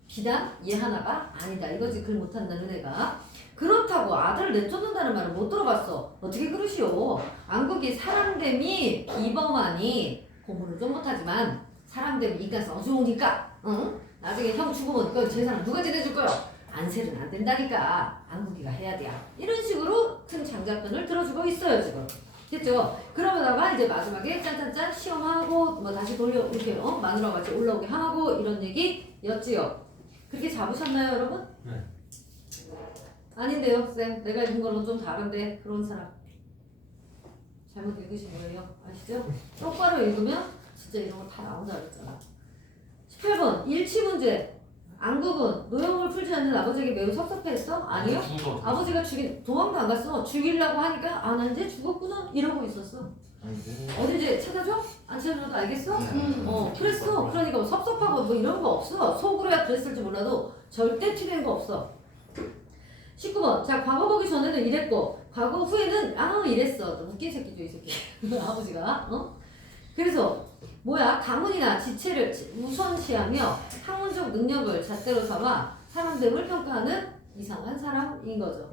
비단 얘 하나가 아니다. 이거지 글 못한다는 애가. 그렇다고 아들을 내쫓는다는 말은 못 들어봤어. 어떻게 그러시오? 안국이 사람됨이 비범하니 공부는 좀 못하지만 사람됨이 인간성 좋으니까 응? 나중에 형 죽으면 그 재산 누가 지내줄 거요? 안세는 안 된다니까. 안국이가 해야 돼. 이런 식으로 큰 장작편을 들어주고 있어요 지금. 됐죠? 그러다가 이제 마지막에 짠짠짠 시험하고 뭐 다시 돌려 이렇게 마누라가 같이 올라오게 하고 이런 얘기였지요. 그렇게 잡으셨나요 여러분? 네. 아닌데요 쌤. 내가 읽은 거는 좀 다른데 그런 사람 잘못 읽으신 거예요. 아시죠? 똑바로 읽으면 진짜 이런 거 다 나온다 그랬잖아. 18번 일치 문제. 안국은 노형을 풀지 않는 아버지에게 매우 섭섭해했어? 아니요. 아버지가 도망도 안 갔어. 죽이려고 하니까 아 나 이제 죽었구나 이러고 있었어. 어딘지 찾아줘? 안 찾아줘도 알겠어? 그랬어. 그러니까 뭐 섭섭하고 뭐 이런 거 없어. 속으로야 그랬을지 몰라도 절대 튀는 거 없어. 19번. 자 과거 보기 전에는 이랬고 과거 후에는 이랬어. 웃긴 새끼죠 이 새끼. 아버지가 그래서 뭐야 가문이나 지체를 우선시하며 학문적 능력을 잣대로 삼아 사람됨을 평가하는 이상한 사람인 거죠.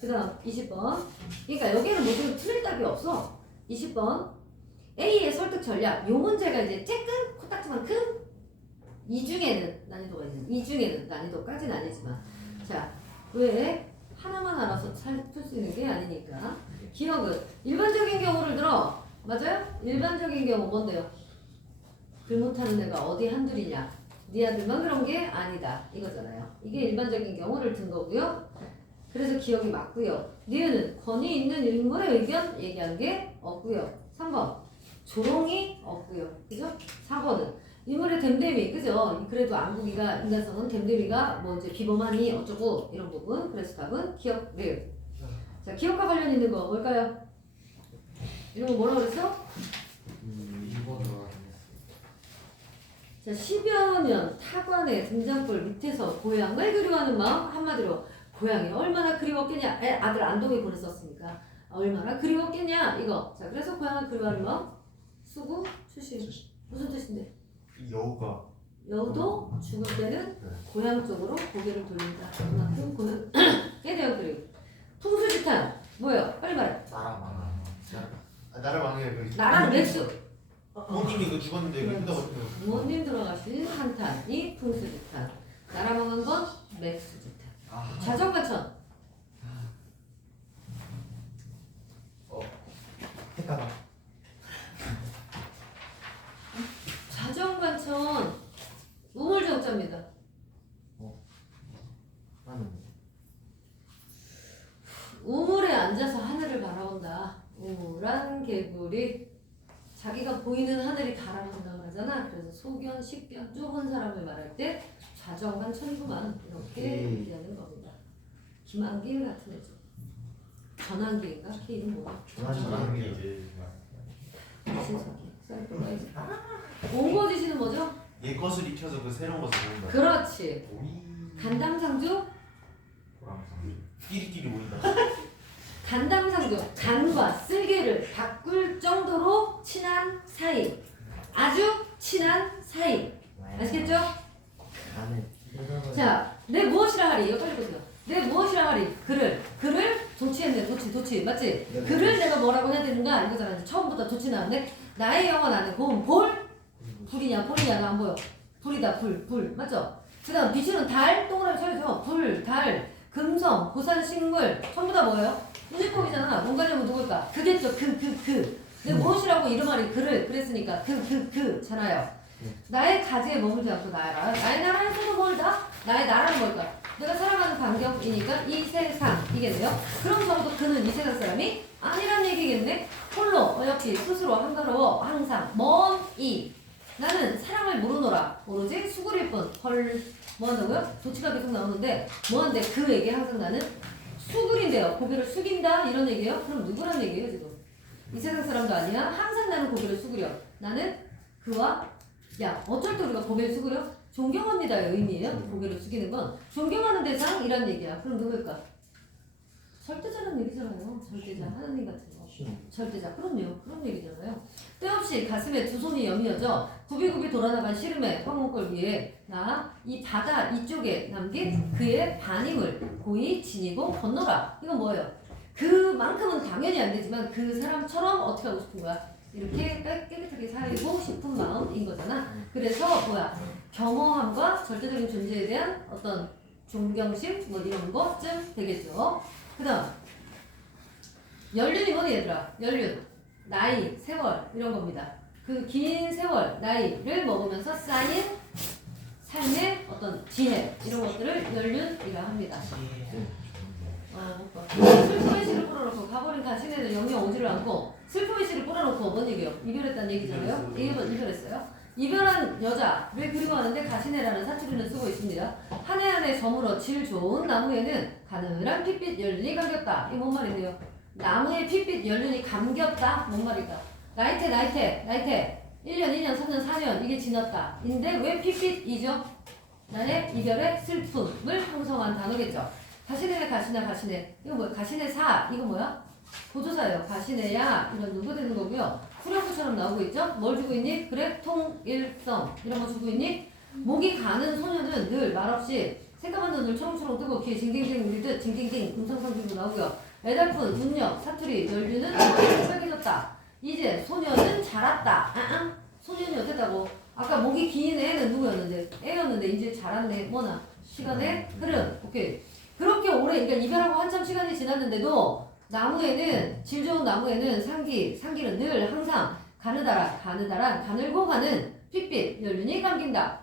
그 다음 20번. 그러니까 여기는 모두 틀릴 답이 없어. 20번. A의 설득 전략. 요 문제가 이제 쬐끔 코딱지만큼 이 중에는 난이도가 있는. 이 중에는 난이도까지는 아니지만 자 왜 하나만 알아서 풀 수 있는 게 아니니까. 기억은 일반적인 경우를 들어. 맞아요? 일반적인 경우 뭔데요? 글 못하는 애가 어디 한둘이냐? 네 아들만 그런 게 아니다 이거잖아요. 이게 일반적인 경우를 든 거고요. 그래서 기억이 맞고요. 니은은 권위 있는 인물의 의견 얘기한 게 없고요. 3번 조롱이 없고요. 그죠? 4번은 인물의 댐댐이 그죠? 그래도 안국이가 인간성은 댐댐이가 뭐 이제 비범하니 어쩌고 이런 부분. 그래서 답은 기억 리을. 자 기억과 관련 있는 거 뭘까요? 이런 거 뭐라 그랬어? 2번으로 자 10여 년 타관의 등잔불 밑에서 고향을 그리워하는 마음. 한마디로 고향이 얼마나 그리웠겠냐. 아들 안동에 보냈었으니까 얼마나 그리웠겠냐 이거. 자 그래서 고향을 그리워하는 마음. 수구 출신 무슨 뜻인데? 여우가 여우도 죽을 때는 고향 쪽으로 고개를 돌린다. 그만큼 고향에 대한 그리움. 풍수지탄 뭐예요? 빨리 말해. 나를 망해 그 나랑 맥주. 부모님이 그 죽었는데 그 끝나고 부모님 돌아가신 한탄이 풍수지탄. 나라 망한 건 맥수지탄. 자정과천. 택하다. 자정과천 우물정자입니다. 나는 우물에 앉아서 하늘을 바라본다. 우물한 개구리. 자기가 보이는 하늘이 바라본다고 하잖아. 그래서 소견, 식견, 좁은 사람을 말할 때 좌정관천이구만 이렇게 얘기하는 겁니다. 김한길 같은 애죠. 전한길인가? K는 뭐야? 전환기. 신석이. 옹거지시는 뭐죠? 얘 것을 익혀서 그 새로운 것을 모은다. 그렇지. 간담상주? 끼리끼리 모인다. 간담상주. 간과 쓸개를 바꿀 정도로 친한 사이. 아주 친한 사이. 아시겠죠? 나는 자, 내 무엇이라 하리? 이거 빨리 보세요. 내 무엇이라 하리? 글을 도치했네. 도치 맞지? 네네. 글을 내가 뭐라고 해야 되는가 이거잖아. 이제 처음부터 도치 나왔네. 나의 영어 나는 곰 볼? 불이냐 볼이냐가 안 보여. 불이다 불 맞죠? 그다음 비추는 달 동그라미 쳐야죠. 불 달 금성 고산 식물 전부 다 뭐예요? 유니폼이잖아. 뭔가냐면 누굴까? 그겠죠. 그. 내 무엇이라고 이름 말이 글을 그랬으니까 그 잖아요. 나의 가지에 머물지 않고 나의 나라에서도 멀다. 나의 나라는 뭘까? 내가 살아가는 반경이니까 이 세상이겠네요. 그럼 적어도 그는 이 세상 사람이 아니란 얘기겠네. 홀로 어여삐 스스로 한가로워 항상 먼이 나는 사랑을 모르노라. 모르지 수구릴 뿐. 헐 뭐한다고요? 조치가 계속 나오는데 뭐한데 그에게 항상 나는 수구린데요. 고개를 숙인다 이런 얘기예요. 그럼 누구란 얘기예요 지금? 이 세상 사람도 아니야. 항상 나는 고개를 숙으려. 나는 그와 야 어쩔 때 우리가 고개를 숙으려? 존경합니다의 의미예요. 고개를 숙이는 건 존경하는 대상이란 얘기야. 그럼 누구일까? 절대자란 얘기잖아요. 절대자 하나님 같은 거. 절대자 그럼요. 그런 얘기잖아요. 때없이 가슴에 두 손이 여미어져 굽이굽이 돌아나간 시름의 황혼골 위에 나 이 바다 이쪽에 남긴 그의 반임을 고이 지니고 건너라. 이건 뭐예요? 그만큼은 당연히 안 되지만 그 사람처럼 어떻게 하고 싶은 거야? 이렇게 깨끗하게 살고 싶은 마음인 거잖아. 그래서 뭐야? 겸허함과 절대적인 존재에 대한 어떤 존경심 뭐 이런 것쯤 되겠죠. 그 다음 연륜이 뭐니 얘들아? 연륜 나이, 세월 이런 겁니다. 그 긴 세월, 나이를 먹으면서 쌓인 삶의 어떤 지혜 이런 것들을 연륜이라 합니다. 슬픔의 씨를 뿌려놓고 가버린 가신에는 영영 오지를 않고 슬픔의 씨를 뿌려놓고 뭔 얘기예요? 이별했다는 얘기잖아요. 이별했어요. 이별한 여자를 그리워하는데 가시네라는 사투리는 쓰고 있습니다. 한 해 한 해 저물어 질 좋은 나무에는 가느란 핏빛 연륜이 감겼다. 이게 뭔 말인데요? 나무에 핏빛 연륜이 감겼다? 뭔 말일까? 나이테 1년, 2년, 3년, 4년 이게 지났다. 인데 왜 핏빛이죠? 나의 이별의 슬픔을 형성한 단어겠죠. 가시네 이거 뭐야? 가시네 사 이거 뭐야? 보조사예요. 가시네야 이런 누구 되는 거고요. 후렴구처럼 나오고 있죠? 뭘 주고 있니? 그래 통일성 이런 거 주고 있니? 목이 가는 소녀는 늘 말없이 새까만 눈을 초롱초롱 뜨고 귀에 징징징 울리듯 징징징 음성성기도 나오고요. 애달픈 운력 사투리 연륜은 빨개졌다. 이제 소녀는 자랐다. 소년이 어땠다고? 아까 목이 긴 애는 누구였는데? 애였는데 이제 자랐네. 뭐나? 시간의 흐름. 오케이. 그렇게 오래 그러니까 이별하고 한참 시간이 지났는데도 나무에는 질 좋은 나무에는 상기는 늘 항상 가느다란 가늘고 가는 핏빛 연륜이 감긴다.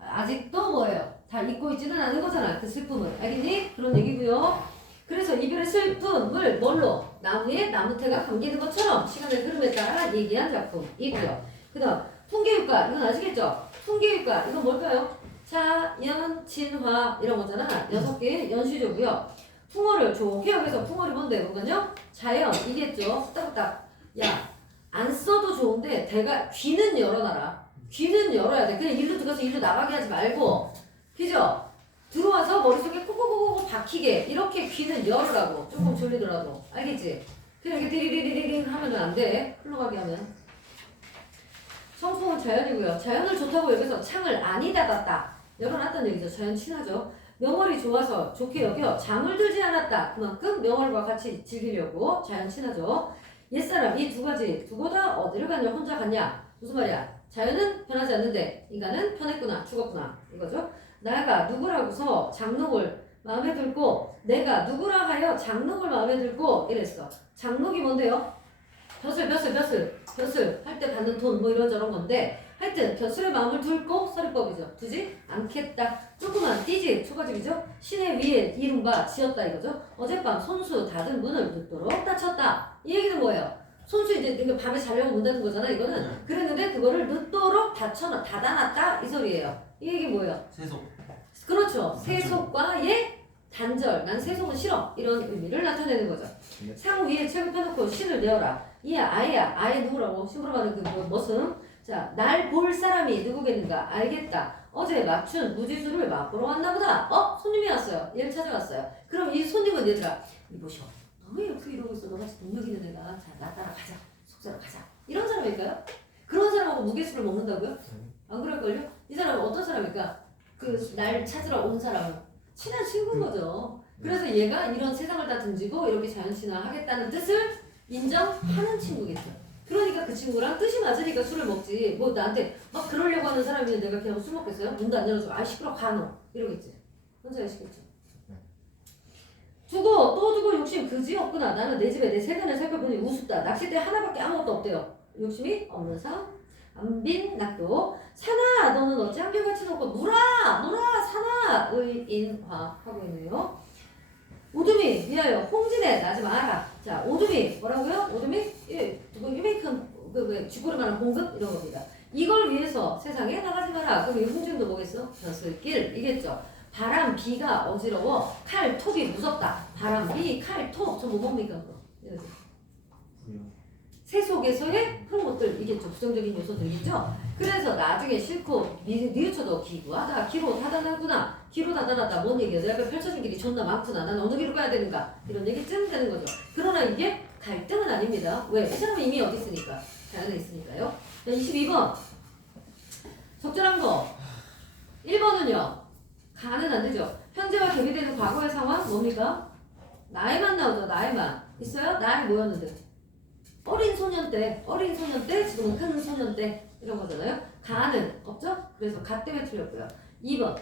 아직도 뭐예요? 다 잊고 있지는 않은 거잖아. 그 슬픔을. 알겠니? 그런 얘기고요. 그래서 이별의 슬픔을 뭘로? 나무에 나무태가 감기는 것처럼 시간의 흐름에 따라 얘기한 작품이고요. 그 다음 풍계유가 이건 아시겠죠? 풍계유가 이건 뭘까요? 자연, 친화 이런 거잖아. 6개의 연시조고요. 풍어를 좋게 여기서 풍어를 뭔데? 뭐군요? 자연 이겠죠? 따닥따닥. 야, 안 써도 좋은데 대가 귀는 열어놔라. 귀는 열어야 돼. 그냥 일로 들어가서 일로 나가게 하지 말고. 그죠? 들어와서 머릿속에 코코코코 박히게 이렇게 귀는 열으라고. 조금 졸리더라도. 알겠지? 그냥 이렇게 디리리리링 하면 안 돼. 흘러가게 하면. 성풍은 자연이고요. 자연을 좋다고 여기서 창을 안이 닫았다. 열어놨다는 얘기죠. 자연 친하죠. 명월이 좋아서 좋게 여겨 잠을 들지 않았다. 그만큼 명월과 같이 즐기려고 자연 친하죠. 옛사람 이 두 가지 두고 다 어디를 가냐 혼자 갔냐. 무슨 말이야. 자연은 변하지 않는데 인간은 변했구나 죽었구나 이거죠. 나가 누구라고서 장록을 마음에 들고 내가 누구라 하여 장록을 마음에 들고 이랬어. 장록이 뭔데요? 벼슬 할 때 받는 돈 뭐 이런저런 건데 하여튼 벼슬의 마음을 둘고 서리법이죠. 두지 않겠다. 조그만 띠지 초가집이죠. 시내 위에 이른바 지었다 이거죠. 어젯밤 손수 닫은 문을 늦도록 닫혔다. 이 얘기는 뭐예요? 손수 이제 이거 밤에 자려고 문 닫은 거잖아 이거는. 그랬는데 그거를 늦도록 닫아놨다 이 소리예요. 이 얘기 뭐예요? 세속. 그렇죠. 세속과의 단절. 난 세속은 싫어. 이런 의미를 나타내는 거죠. 상 위에 책을 펴놓고 신을 내어라. 이야 아이야. 아이 누구라고? 심부름하는 그 머슴. 자, 날 볼 사람이 누구겠는가? 알겠다. 어제 맞춘 무지수를 맛보러 왔나 보다. 손님이 왔어요. 얘를 찾아왔어요. 그럼 이 손님은 얘들아 이보시오. 너 왜 이렇게 이러고 있어? 너같이 능력 있는 애가. 자, 나 따라가자. 속사로 가자. 이런 사람일까요? 그런 사람하고 무게수를 먹는다고요? 안 그럴걸요? 이 사람은 어떤 사람일까? 그 날 찾으러 온 사람은 친한 친구인 거죠. 그래서 얘가 이런 세상을 다 등지고 이렇게 자연친화하겠다는 뜻을 인정하는 친구겠죠. 그러니까 그 친구랑 뜻이 맞으니까 술을 먹지. 뭐 나한테 막 그러려고 하는 사람이면 내가 그냥 술 먹겠어요? 문도 안 열어주고 아 시끄러 가노 이러겠지. 혼자 아시겠죠? 두고 또 두고 욕심 그지 없구나. 나는 내 집에 내 세간을 살펴보니 우습다. 낚싯대 하나밖에 아무것도 없대요. 욕심이 없는 삶. 안빈 낙도 산하 너는 어찌 한결같이 놓고 물아 산하 의인화 하고 있네요. 오두미 위하여 홍진에 나지 마라. 자 오두미 뭐라고요? 오두미 유메이큰 그 쥐꼬리 말하는 공급 이런 겁니다. 이걸 위해서 세상에 나가지 마라. 그럼 이 홍진도 뭐겠어? 벼슬길 이겠죠. 바람 비가 어지러워 칼 톱이 무섭다. 바람 비 칼 톱 전부 뭡니까 그거? 이러죠. 새 속에서의 그런 것들 이겠죠. 부정적인 요소들이겠죠. 그래서 나중에 싫고 뉘우쳐도 기구하다 기로 다단하구나 기로 다단하다 뭔 얘기야. 내 앞에 펼쳐진 길이 존나 많구나. 난 어느 길로 가야 되는가 이런 얘기쯤 되는 거죠. 그러나 이게 갈등은 아닙니다. 왜? 이 사람은 이미 어디 있으니까 자연에 있으니까요. 자, 22번 적절한 거 1번은요 가는 안 되죠. 현재와 대비되는 과거의 상황 뭡니까? 나이만 나오죠. 나이만 있어요? 나이 뭐였는데? 어린 소년 때 지금은 큰 소년 때 이런 거잖아요. 가는 없죠? 그래서 가 때문에 틀렸고요. 2번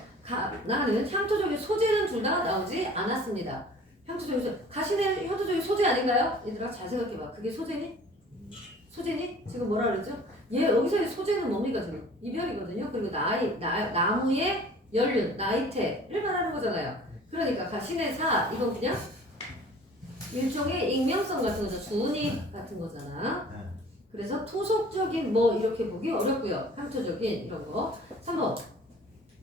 나는 향토적인 소재는 둘 다 나오지 않았습니다. 향토적인 소재 가신의 향토적인 소재 아닌가요? 얘들아 잘 생각해봐. 그게 소재니? 소재니? 지금 뭐라 그랬죠? 얘 여기서의 소재는 뭡니까 지금? 이별이거든요. 그리고 나무의 연륜, 나이테를 말하는 거잖아요. 그러니까 가신의 사 이건 그냥 일종의 익명성 같은 거죠. 주은이 같은 거잖아. 네. 그래서 토속적인 뭐 이렇게 보기 어렵고요. 향토적인 이런 거. 3번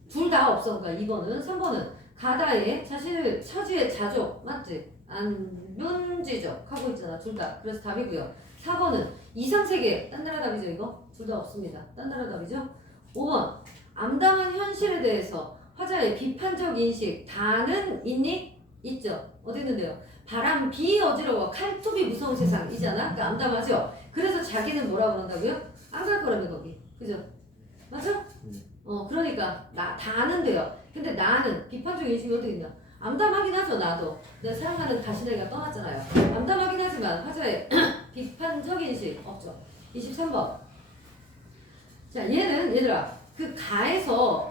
둘 다 없어. 그러니까 2번은 3번은 가다에 자신을 처지의 자족 맞지? 안문지적 하고 있잖아. 둘 다. 그래서 답이고요. 4번은 이상세계 딴 나라 답이죠. 이거 둘 다 없습니다. 딴 나라 답이죠. 5번 암담한 현실에 대해서 화자의 비판적 인식 다는 있니? 있죠. 어디 있는데요? 바람 비 어지러워 칼톱이 무서운 세상이잖아. 그러니까 암담하죠. 그래서 자기는 뭐라고 그런다고요? 안 갈 거라며 거기. 그죠? 맞아? 그러니까 다 아는데요. 근데 나는 비판적 인식이 어디 있냐? 암담하긴 하죠. 나도 내가 사랑하는 가시나기가 떠났잖아요. 암담하긴 하지만 화자의 비판적 인식 없죠. 23번 자 얘는 얘들아 그 가에서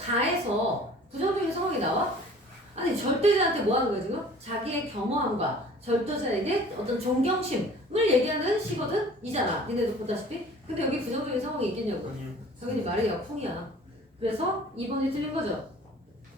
부정적인 상황이 나와? 아니 절대자한테 뭐 하는 거야 지금? 자기의 겸허함과 절도자에게 어떤 존경심을 얘기하는 시거든? 이잖아. 니네도 보다시피. 근데 여기 부정적인 상황이 있겠냐고. 당연히 말이야 콩이야. 그래서 2번이 틀린 거죠.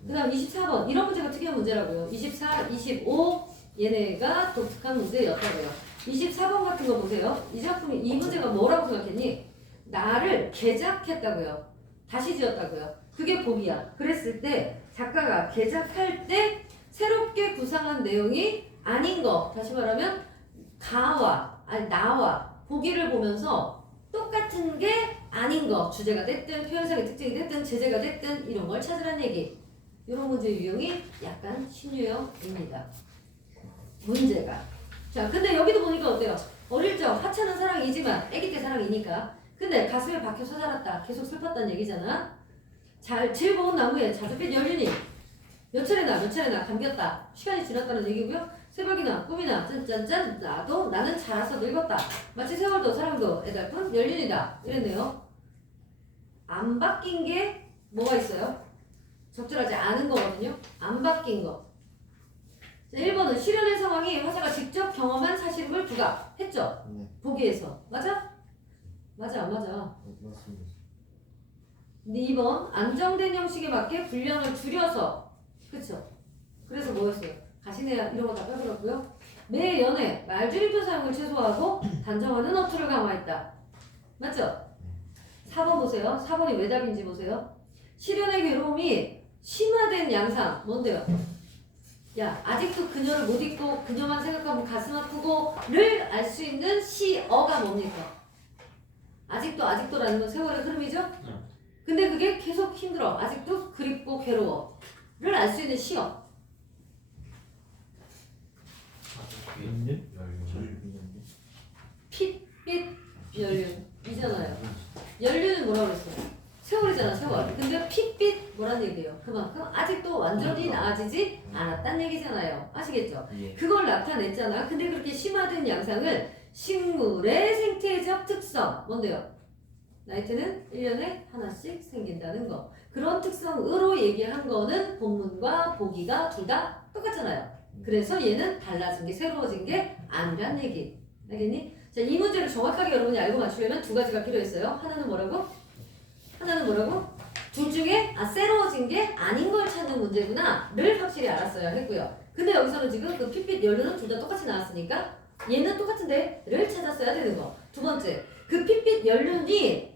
그 다음 24번 이런 문제가 특이한 문제라고요. 24, 25 얘네가 독특한 문제였다고요. 24번 같은 거 보세요. 이 작품이 이 문제가 뭐라고 생각했니? 나를 개작했다고요. 다시 지었다고요. 그게 복이야. 그랬을 때 작가가 개작할 때 새롭게 구상한 내용이 아닌 거. 다시 말하면 나와 보기를 보면서 똑같은 게 아닌 거. 주제가 됐든 표현상의 특징이 됐든 제재가 됐든 이런 걸 찾으라는 얘기. 이런 문제 유형이 약간 신유형입니다. 문제가. 자 근데 여기도 보니까 어때요? 어릴 적 하찮은 사랑이지만 아기 때 사랑이니까. 근데 가슴에 박혀서 자랐다. 계속 슬펐다는 얘기잖아. 잘 즐거운 나무에 자주빛 연륜이 몇 차례나 감겼다. 시간이 지났다는 얘기고요. 새벽이나 꿈이나 짠짠짠 나는 자라서 늙었다. 마치 세월도 사랑도 애달픈 연륜이다. 이랬네요. 안 바뀐 게 뭐가 있어요? 적절하지 않은 거거든요. 안 바뀐 거. 자, 1번은 실현의 상황이 화자가 직접 경험한 사실임을 부각했죠. 네. 보기에서. 맞아? 맞아 안 맞아? 맞습니다. 2번 안정된 형식에 맞게 분량을 줄여서 그쵸? 그래서 뭐였어요? 가시네 이런 거 다 빼버렸고요. 매 연애 말줄임표 사용을 최소화하고 단정하는 어투를 강화했다. 맞죠? 4번 보세요. 4번이 왜 답인지 보세요. 실연의 괴로움이 심화된 양상 뭔데요? 야 아직도 그녀를 못 잊고 그녀만 생각하면 가슴 아프고를 알 수 있는 시어가 뭡니까? 아직도라는 건 세월의 흐름이죠? 근데 그게 계속 힘들어. 아직도 그립고 괴로워를 알 수 있는 시어. 연륜? 핏빛 연륜이잖아요. 연륜은 뭐라고 그랬어요? 세월이잖아 세월. 근데 핏빛 뭐란 얘기예요? 그만큼 아직도 완전히 나아지지 않았다는 얘기잖아요. 아시겠죠? 예. 그걸 나타냈잖아. 근데 그렇게 심화된 양상을 식물의 생태적 특성 뭔데요? 나이트는 1년에 하나씩 생긴다는 거. 그런 특성으로 얘기한 거는 본문과 보기가 둘 다 똑같잖아요. 그래서 얘는 달라진 게 새로워진 게 아니란 얘기. 알겠니? 자, 이 문제를 정확하게 여러분이 알고 맞추려면 두 가지가 필요했어요. 하나는 뭐라고? 하나는 뭐라고? 둘 중에 새로워진 게 아닌 걸 찾는 문제구나를 확실히 알았어야 했고요. 근데 여기서는 지금 그 핏빛 연료는 둘 다 똑같이 나왔으니까 얘는 똑같은데를 찾았어야 되는 거. 두 번째, 그 핏빛 연륜이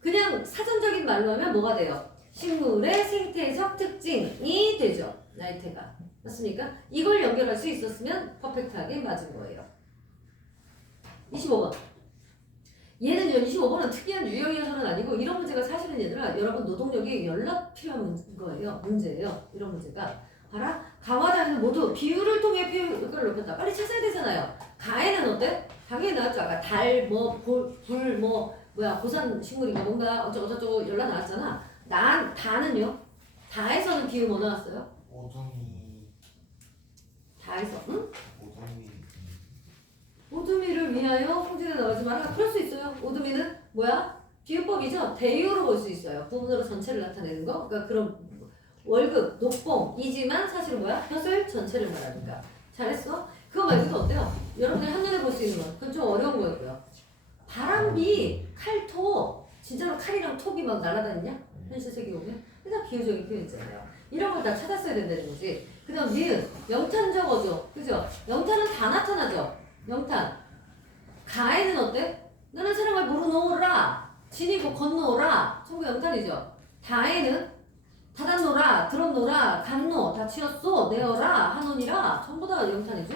그냥 사전적인 말로 하면 뭐가 돼요? 식물의 생태적 특징이 되죠. 나이테가. 맞습니까? 이걸 연결할 수 있었으면 퍼펙트하게 맞은 거예요. 25번. 얘는요, 25번은 특이한 유형이어서는 아니고 이런 문제가 사실은 얘들아 여러분 노동력이 연락 필요한 거예요. 문제예요. 이런 문제가. 봐라. 가와자에는 모두 비율을 통해 효과를 높였다. 빨리 찾아야 되잖아요. 가에는 어때? 당연히 나왔죠. 아까 달, 고산 식물인가 뭔가 어쩌고저쩌고 연락 나왔잖아. 다는요? 다에서는 비율 뭐 나왔어요? 오동이 다에서, 응? 오동이 오두미를 위하여 홍진에 나오지 마라. 그럴 수 있어요. 오두미는 뭐야? 비유법이죠. 대유로 볼 수 있어요. 부분으로 전체를 나타내는 거. 그러니까 그런 월급, 녹봉이지만 사실은 뭐야? 벼슬 전체를 말하니까. 잘했어? 그거 말고도 어때요? 여러분들이 한눈에 볼 수 있는 건 그건 좀 어려운 거였고요. 바람비, 칼토, 진짜로 칼이랑 톱이 막 날아다니냐? 현실 세계 오면? 그냥 비유적인 표현이잖아요. 이런 걸 다 찾았어야 된다는 거지. 그 다음 니은, 영탄 적어줘. 그죠? 영탄은 다 나타나죠? 영탄. 가에는 어때? 너는 사랑을 모르노라. 지니고 건너오라. 전부 영탄이죠. 다에는 닫았노라, 들었노라, 갔노, 다 치웠소, 내어라, 하노니라. 전부 다 영탄이죠.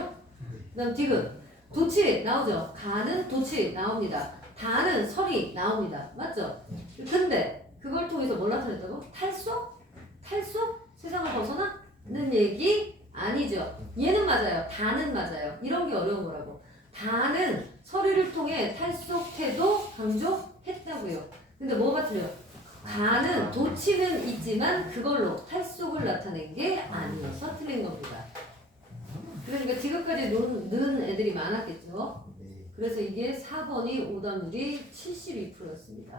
그 다음 디귿. 도치 나오죠. 가는 도치 나옵니다. 다는 설이 나옵니다. 맞죠? 근데 그걸 통해서 뭘 나타냈다고? 탈속? 탈속? 세상을 벗어나는 얘기 아니죠. 얘는 맞아요. 다는 맞아요. 이런 게 어려운 거라고. 다는 서리를 통해 탈속태도 강조했다고요. 근데 뭐가 틀려? 가는 도치는 있지만 그걸로 탈속을 나타낸 게 아니어서 틀린 겁니다. 그러니까 지금까지 넣은 애들이 많았겠죠. 네. 그래서 이게 4번이 오답률이 72%였습니다.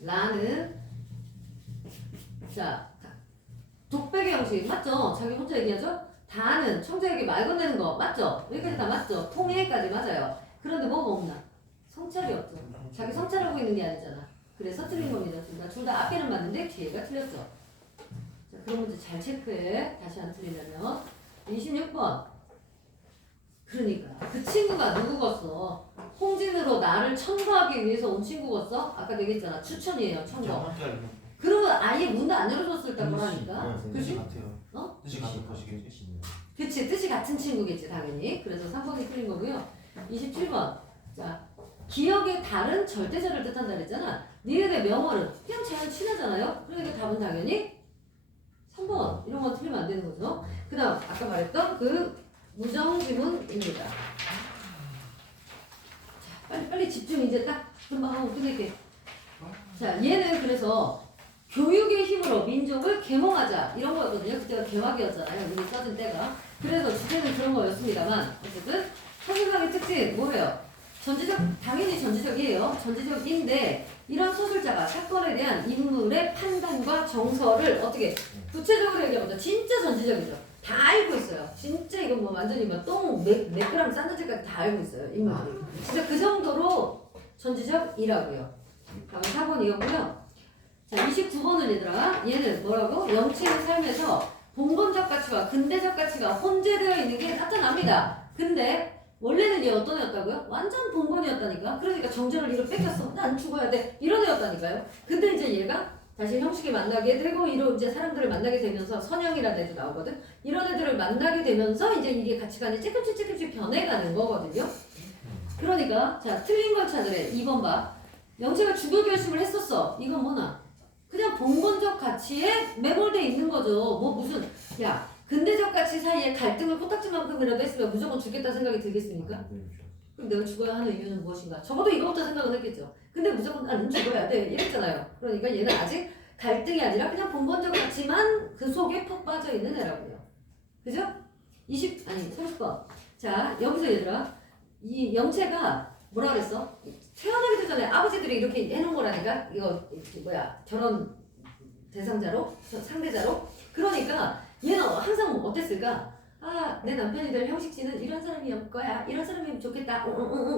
라는 자 독백의 형식 맞죠? 자기 혼자 얘기하죠? 다는 청자에게 말 건네는 거 맞죠? 여기까지 다 맞죠? 통해까지 맞아요. 그런데 뭐가 없나? 성찰이 없죠. 자기 성찰하고 있는 게 아니잖아. 그래서 틀린 겁니다. 둘 다 앞에는 맞는데 뒤에가 틀렸죠. 자, 그런 문제 잘 체크해. 다시 안 틀리려면 26번. 그러니까 그 친구가 누구겠어? 홍진으로 나를 첨부하기 위해서 온 친구겠어? 아까 얘기했잖아. 추천이에요. 첨부. 정확히 알면 그러면 아예 문도 안 열어줬을 거라니까. 뜻이 그치? 같아요. 어? 뜻이 같은 것이겠지. 그치. 뜻이 같은 친구겠지 당연히. 그래서 3번이 틀린 거고요. 27번. 자 기억의 다른 절대자를 뜻한다 그랬잖아. 니은의 명월은 그냥 제일 친하잖아요. 그러니까 답은 당연히 3번. 이런 거 틀리면 안 되는 거죠. 그 다음 아까 말했던 그 무정지문입니다. 자, 빨리 집중 이제 딱 금방 하고 끝낼게. 자, 얘는 그래서 교육의 힘으로 민족을 계몽하자 이런 거였거든요. 그때가 개화기였잖아요. 우리 써진 때가. 그래서 주제는 그런 거였습니다만 어쨌든 서술상의 특징 뭐예요? 당연히 전지적이에요. 전지적인데 이런 소설자가 사건에 대한 인물의 판단과 정서를 어떻게 구체적으로 얘기하면 진짜 전지적이죠. 다 알고 있어요. 진짜 이건 뭐 완전히 몇 그램 쌌는지까지 다 알고 있어요. 인물들이. 진짜 그 정도로 전지적이라고요. 다음 4번이었고요. 자, 29번은 얘들아. 얘는 뭐라고? 영치의 삶에서 봉건적 가치와 근대적 가치가 혼재되어 있는 게 나타납니다. 근데 원래는 얘 어떤 애였다고요? 완전 봉건이었다니까. 그러니까 정전을 이로 뺏겼어. 난 죽어야 돼. 이런 애였다니까요. 근데 이제 얘가 다시 형식이 만나게 되고 이런 이제 사람들을 만나게 되면서 선영이라는 애도 나오거든. 이런 애들을 만나게 되면서 이제 이게 가치관이 조금씩 변해가는 거거든요. 그러니까 자 틀린 걸 찾으래. 2번 봐. 영채가 죽을 결심을 했었어. 이건 뭐나? 그냥 봉건적 가치에 매몰돼 있는 거죠. 뭐 무슨 야 근대적 가치 사이에 갈등을 코딱지만큼이라도 했으면 무조건 죽겠다 생각이 들겠습니까? 그럼 내가 죽어야 하는 이유는 무엇인가? 적어도 이거부터 생각은 했겠죠. 근데 무조건 나는 죽어야 돼 이랬잖아요. 그러니까 얘는 아직 갈등이 아니라 그냥 봉건적 가치만 그 속에 푹 빠져 있는 애라고요. 그죠? 30번. 자 여기서 얘들아 이 영채가 뭐라 그랬어? 태어나기도 전에 아버지들이 이렇게 해놓은 거라니까 이거 결혼 대상자로 상대자로. 그러니까 얘는 항상 어땠을까? 아, 내 남편이 될 형식씨는 이런 사람이었을 거야. 이런 사람이면 좋겠다.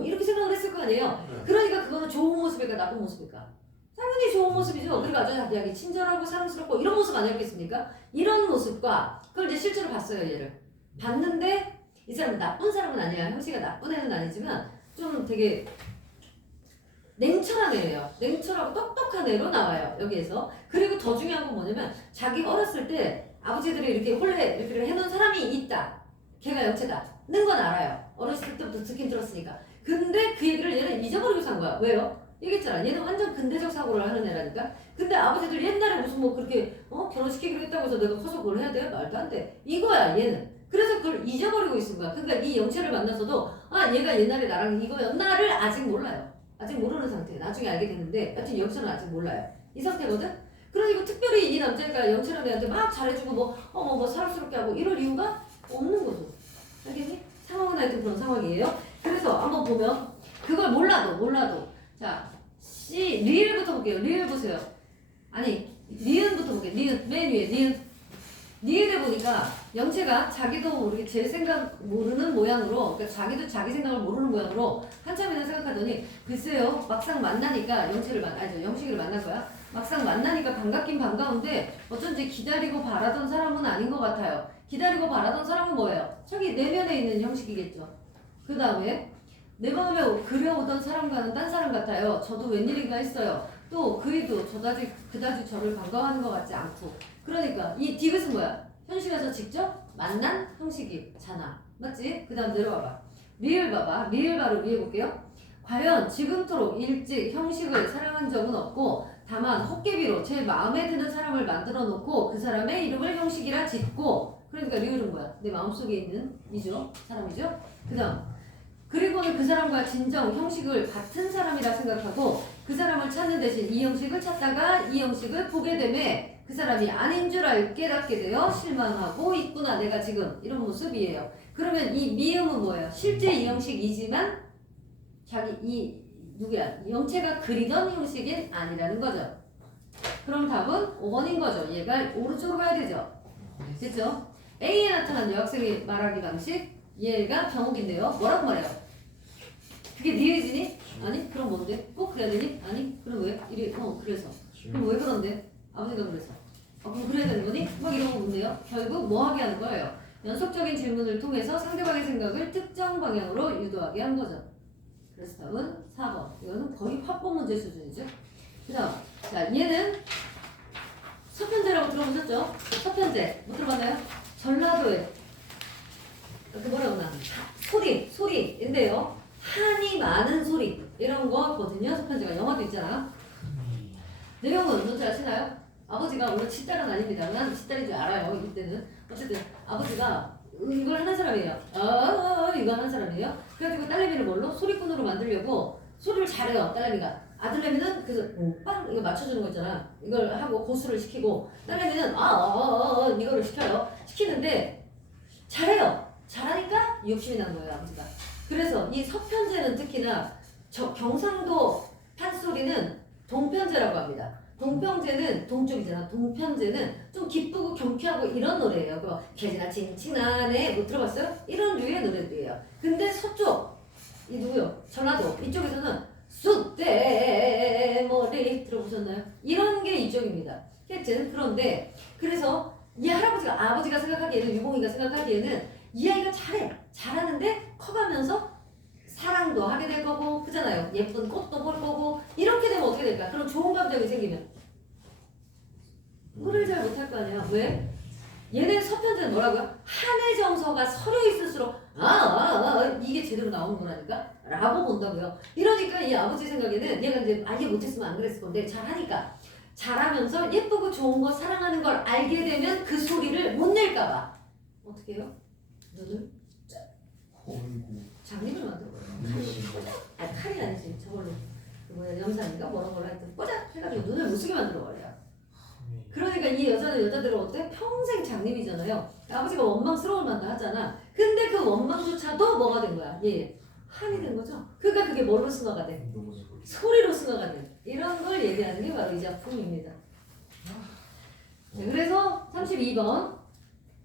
이렇게 생각을 했을 거 아니에요. 그러니까 그거는 좋은 모습일까 나쁜 모습일까? 당연히 좋은 모습이죠. 그리고 아주 자기에게 친절하고 사랑스럽고 이런 모습 아니었겠습니까? 이런 모습과 그걸 이제 실제로 봤어요. 얘를 봤는데 이 사람은 나쁜 사람은 아니야. 형식이가 나쁜 애는 아니지만 좀 되게 냉철한 애예요. 냉철하고 똑똑한 애로 나와요. 여기에서. 그리고 더 중요한 건 뭐냐면 자기 어렸을 때 아버지들이 이렇게 혼례 이렇게 해놓은 사람이 있다. 걔가 영체다는 건 알아요. 어렸을 때부터 듣긴 들었으니까. 근데 그 얘기를 얘는 잊어버리고 산 거야. 왜요? 얘기했잖아. 얘는 완전 근대적 사고를 하는 애라니까. 근데 아버지들 옛날에 무슨 뭐 그렇게 결혼시키기로 했다고 해서 내가 커서 그걸 해야 돼? 말도 안 돼. 이거야 얘는. 그래서 그걸 잊어버리고 있은 거야. 그러니까 이 영체를 만나서도 얘가 옛날에 나랑 이거였나를 아직 몰라요. 아직 모르는 상태. 나중에 알게 됐는데 여튼 영체는 아직 몰라요. 이 상태거든? 그러니까 특별히 이 남자가 영체랑 애한테 막 잘해주고 뭐 사랑스럽게 하고 이럴 이유가 없는 거죠. 알겠니? 상황은 하여튼 그런 상황이에요. 그래서 한번 보면 그걸 몰라도 자 리을부터 볼게요. 리을 보세요. 아니 니은부터 볼게요. 니은 맨 위에 니은에 보니까 영체가 자기도 모르게 제 생각 모르는 모양으로 그러니까 자기도 자기 생각을 모르는 모양으로 한참이나 생각하더니 글쎄요 막상 만나니까 영식이를 만난 거야. 막상 만나니까 반갑긴 반가운데 어쩐지 기다리고 바라던 사람은 아닌 것 같아요. 기다리고 바라던 사람은 뭐예요? 저기 내면에 있는 형식이겠죠. 그 다음에 내 마음에 그려오던 사람과는 딴 사람 같아요. 저도 웬일인가 했어요. 또 그이도 그다지 저를 반가워하는 것 같지 않고. 그러니까 이 디귿은 뭐야? 현실에서 직접 만난 형식이잖아. 맞지? 그 다음 내려와봐. 리을 봐봐. 리을 바로 위에 볼게요. 과연 지금토록 일찍 형식을 사랑한 적은 없고 다만 헛개비로 제 마음에 드는 사람을 만들어 놓고 그 사람의 이름을 형식이라 짓고 그러니까 리을은 뭐야? 내 마음속에 있는 사람이죠? 그 다음 그리고는 그 사람과 진정 형식을 같은 사람이라 생각하고 그 사람을 찾는 대신 이 형식을 찾다가 이 형식을 보게 되매 그 사람이 아닌 줄 깨닫게 되어 실망하고 있구나 내가 지금 이런 모습이에요. 그러면 이 미음은 뭐예요? 실제 이 형식이지만 영체가 그리던 형식이 아니라는 거죠. 그럼 답은 5번인 거죠. 얘가 오른쪽으로 가야 되죠. 됐죠? A에 나타난 여학생의 말하기 방식 얘가 병욱인데요. 뭐라고 말해요? 그게 니은이니? 아니? 그럼 뭔데? 꼭 그래야 되니? 아니? 그럼 왜? 그래서 그럼 왜 그런데? 아버지가 그래서 그럼 그래야 되는 거니? 막 이런 거 묻네요. 결국 뭐 하게 하는 거예요? 연속적인 질문을 통해서 상대방의 생각을 특정 방향으로 유도하게 한 거죠. 그래서 답은 4번. 이거는 거의 화법 문제 수준이죠. 그 다음 자 얘는 서편제라고 들어보셨죠? 서편제 못 들어봤나요? 전라도에 그 뭐라고 나 소리인데요. 한이 많은 소리 이런 거거든요. 서편제가 영화도 있잖아. 내용은 뭔지 아시나요? 아버지가 물론 친딸은 아닙니다. 난 친딸인 줄 알아요. 이때는 어쨌든 아버지가 이걸 하는 사람이에요. 이거 하는 사람이에요. 그래가지고 딸내미를 뭘로? 소리꾼으로 만들려고 소리를 잘해요. 딸내미가. 아들내미는 그래서 빵 이거 맞춰주는 거 있잖아. 이걸 하고 고수를 시키고 딸내미는 이거를 시키는데 잘해요. 잘하니까 욕심이 난 거예요. 아버지가. 그래서 이 서편제는 특히나 경상도 판소리는 동편제라고 합니다. 동편제는 동쪽이잖아. 동편제는 좀 기쁘고 경쾌하고 이런 노래예요. 그 개지나 칭칭나네 못 들어봤어요? 이런 류의 노래들이에요. 근데 서쪽 이 누구요? 전라도 이쪽에서는 쑥대머리 들어보셨나요? 이런 게 이쪽입니다. 하여튼 그런데 그래서 이 아버지가 생각하기에는 유봉이가 생각하기에는 이 아이가 잘하는데 커가면서 사랑도 하게 될 거고 그잖아요. 예쁜 꽃도 볼 거고 이렇게 되면 어떻게 될까? 그럼 좋은 감정이 생기면 노래를 잘 못할 거 아니야. 왜? 얘네 서편제는 뭐라고요? 한의 정서가 서려 있을수록 이게 제대로 나오는 거라니까? 라고 본다고요. 이러니까 이 아버지 생각에는 얘가 이제 아예 못했으면 안 그랬을 건데 잘하니까 잘하면서 예쁘고 좋은 거 사랑하는 걸 알게 되면 그 소리를 못 낼까 봐 어떻게 해요? 눈을 장님을 만들어 칼이 아니지 저걸로 염산인가 뭐라고 하여튼 뽀작 해가지고 눈을 못 쓰게 만들어 버려요. 그러니까 이 여자들은 어때? 평생 장님이잖아요. 아버지가 원망스러울 만도 하잖아. 근데 그 원망조차도 뭐가 된 거야? 한이 된 거죠. 그러니까 그게 뭐로 승화가 돼? 소리로 승화가 돼. 이런 걸 얘기하는 게 바로 이 작품입니다. 자, 그래서 32번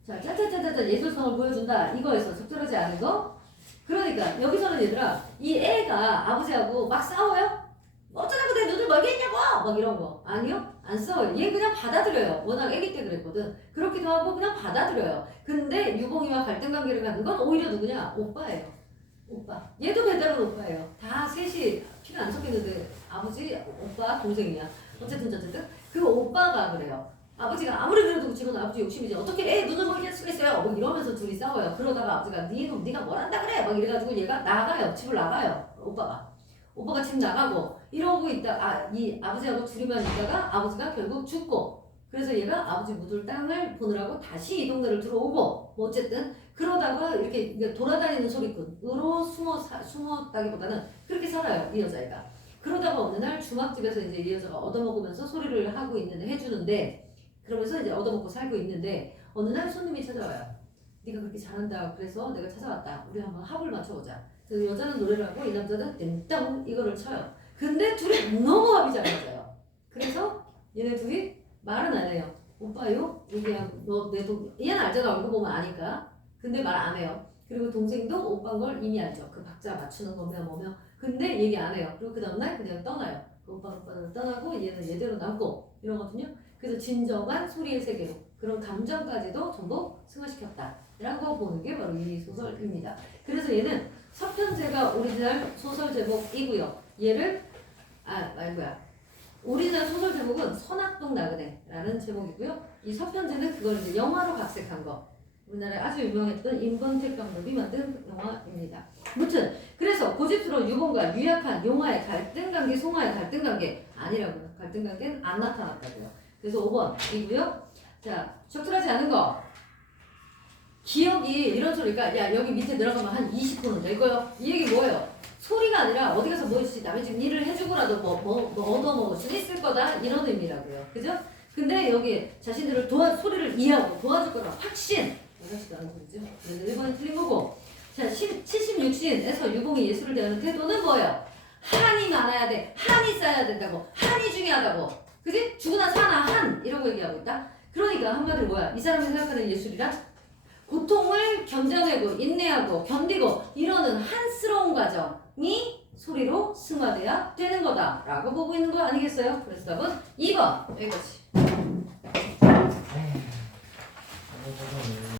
자, 짜짜짜짜짜 예술성을 보여준다. 이거에서 적절하지 않은 거. 그러니까 여기서는 얘들아 이 애가 아버지하고 막 싸워요? 어쩌자고 내 눈을 알겠냐고 막 이런 거 아니요? 안 싸워요. 얘 그냥 받아들여요. 워낙 애기 때 그랬거든. 그렇기도 하고 그냥 받아들여요. 근데 유봉이와 갈등 관계를 갖는 건 오히려 누구냐? 오빠예요. 오빠. 얘도 배달은 오빠예요. 다 셋이 피가 안 섞이는데 아버지, 오빠, 동생이야. 어쨌든 그 오빠가 그래요. 아버지가 아무리 그래도 지금 아버지 욕심이지 어떻게 애 눈을 멀게 할 수가 있어요? 뭐 이러면서 둘이 싸워요. 그러다가 아버지가 니놈 네가 뭘 한다 그래? 막 이래가지고 얘가 나가요. 집을 나가요. 오빠가 집 나가고 이러고 있다. 이 아버지하고 둘이만 있다가 아버지가 결국 죽고 그래서 얘가 아버지 묻을 땅을 보느라고 다시 이 동네를 들어오고 뭐 어쨌든 그러다가 이렇게 돌아다니는 소리꾼으로 숨었다기보다는 그렇게 살아요. 이 여자애가. 그러다가 어느 날 주막집에서 이제 이 여자가 얻어먹으면서 소리를 하고 있는데 해주는데 그러면서 이제 얻어먹고 살고 있는데 어느 날 손님이 찾아와요. 네가 그렇게 잘한다. 그래서 내가 찾아왔다. 우리 한번 합을 맞춰보자. 그래서 여자는 노래를 하고 이 남자는 땡땅 이거를 쳐요. 근데 둘이 너무 합이 잘 맞아요. 그래서 얘네 둘이 말은 안 해요. 오빠요? 얘기하고 너 내 동 얘는 알잖아. 얼굴 보면 아니까. 근데 말 안 해요. 그리고 동생도 오빠인 걸 이미 알죠. 그 박자 맞추는 거며 뭐며. 근데 얘기 안 해요. 그리고 그 다음날 그냥 떠나요. 그 오빠는 떠나고 얘는 얘대로 남고 이러거든요. 그래서 진정한 소리의 세계로 그런 감정까지도 전부 승화시켰다라고 보는 게 바로 이 소설입니다. 그래서 얘는 서편제가 오리지널 소설 제목이고요. 얘를 오리지널 소설 제목은 선악동 나그네라는 제목이고요. 이 서편제는 그걸 이제 영화로 각색한 거. 우리나라에 아주 유명했던 임권택 감독이 만든 영화입니다. 무튼 그래서 고집스러운 유봉과 유약한 용화의 갈등관계, 송화의 갈등관계 아니라고요. 갈등관계는 안 나타났다고요. 그래서 5번이고요. 자, 적절하지 않은 거. 기억이 이런 소리가 야 여기 밑에 들어가면 한 20%는 될 거요. 이 얘기 뭐예요? 소리가 아니라 어디 가서 뭐 남의 집 일을 해주고라도 뭐 얻어먹을 수 있을 거다 이런 의미라고요. 그죠? 근데 여기 자신들을 소리를 이해하고 도와줄 거라 확신. 이러지도 않은 소리죠. 그래서 1번이 틀린 거고. 자, 76신에서 유봉이 예술을 대하는 태도는 뭐예요? 한이 많아야 돼. 한이 쌓여야 된다고. 한이 중요하다고. 그지? 죽으나 사나 한 이러고 얘기하고 있다. 그러니까 한마디로 뭐야? 이 사람이 생각하는 예술이란 고통을 견뎌내고 인내하고 견디고 이러는 한스러운 과정이 소리로 승화돼야 되는 거다라고 보고 있는 거 아니겠어요? 그래서 답은 2번 여기까지.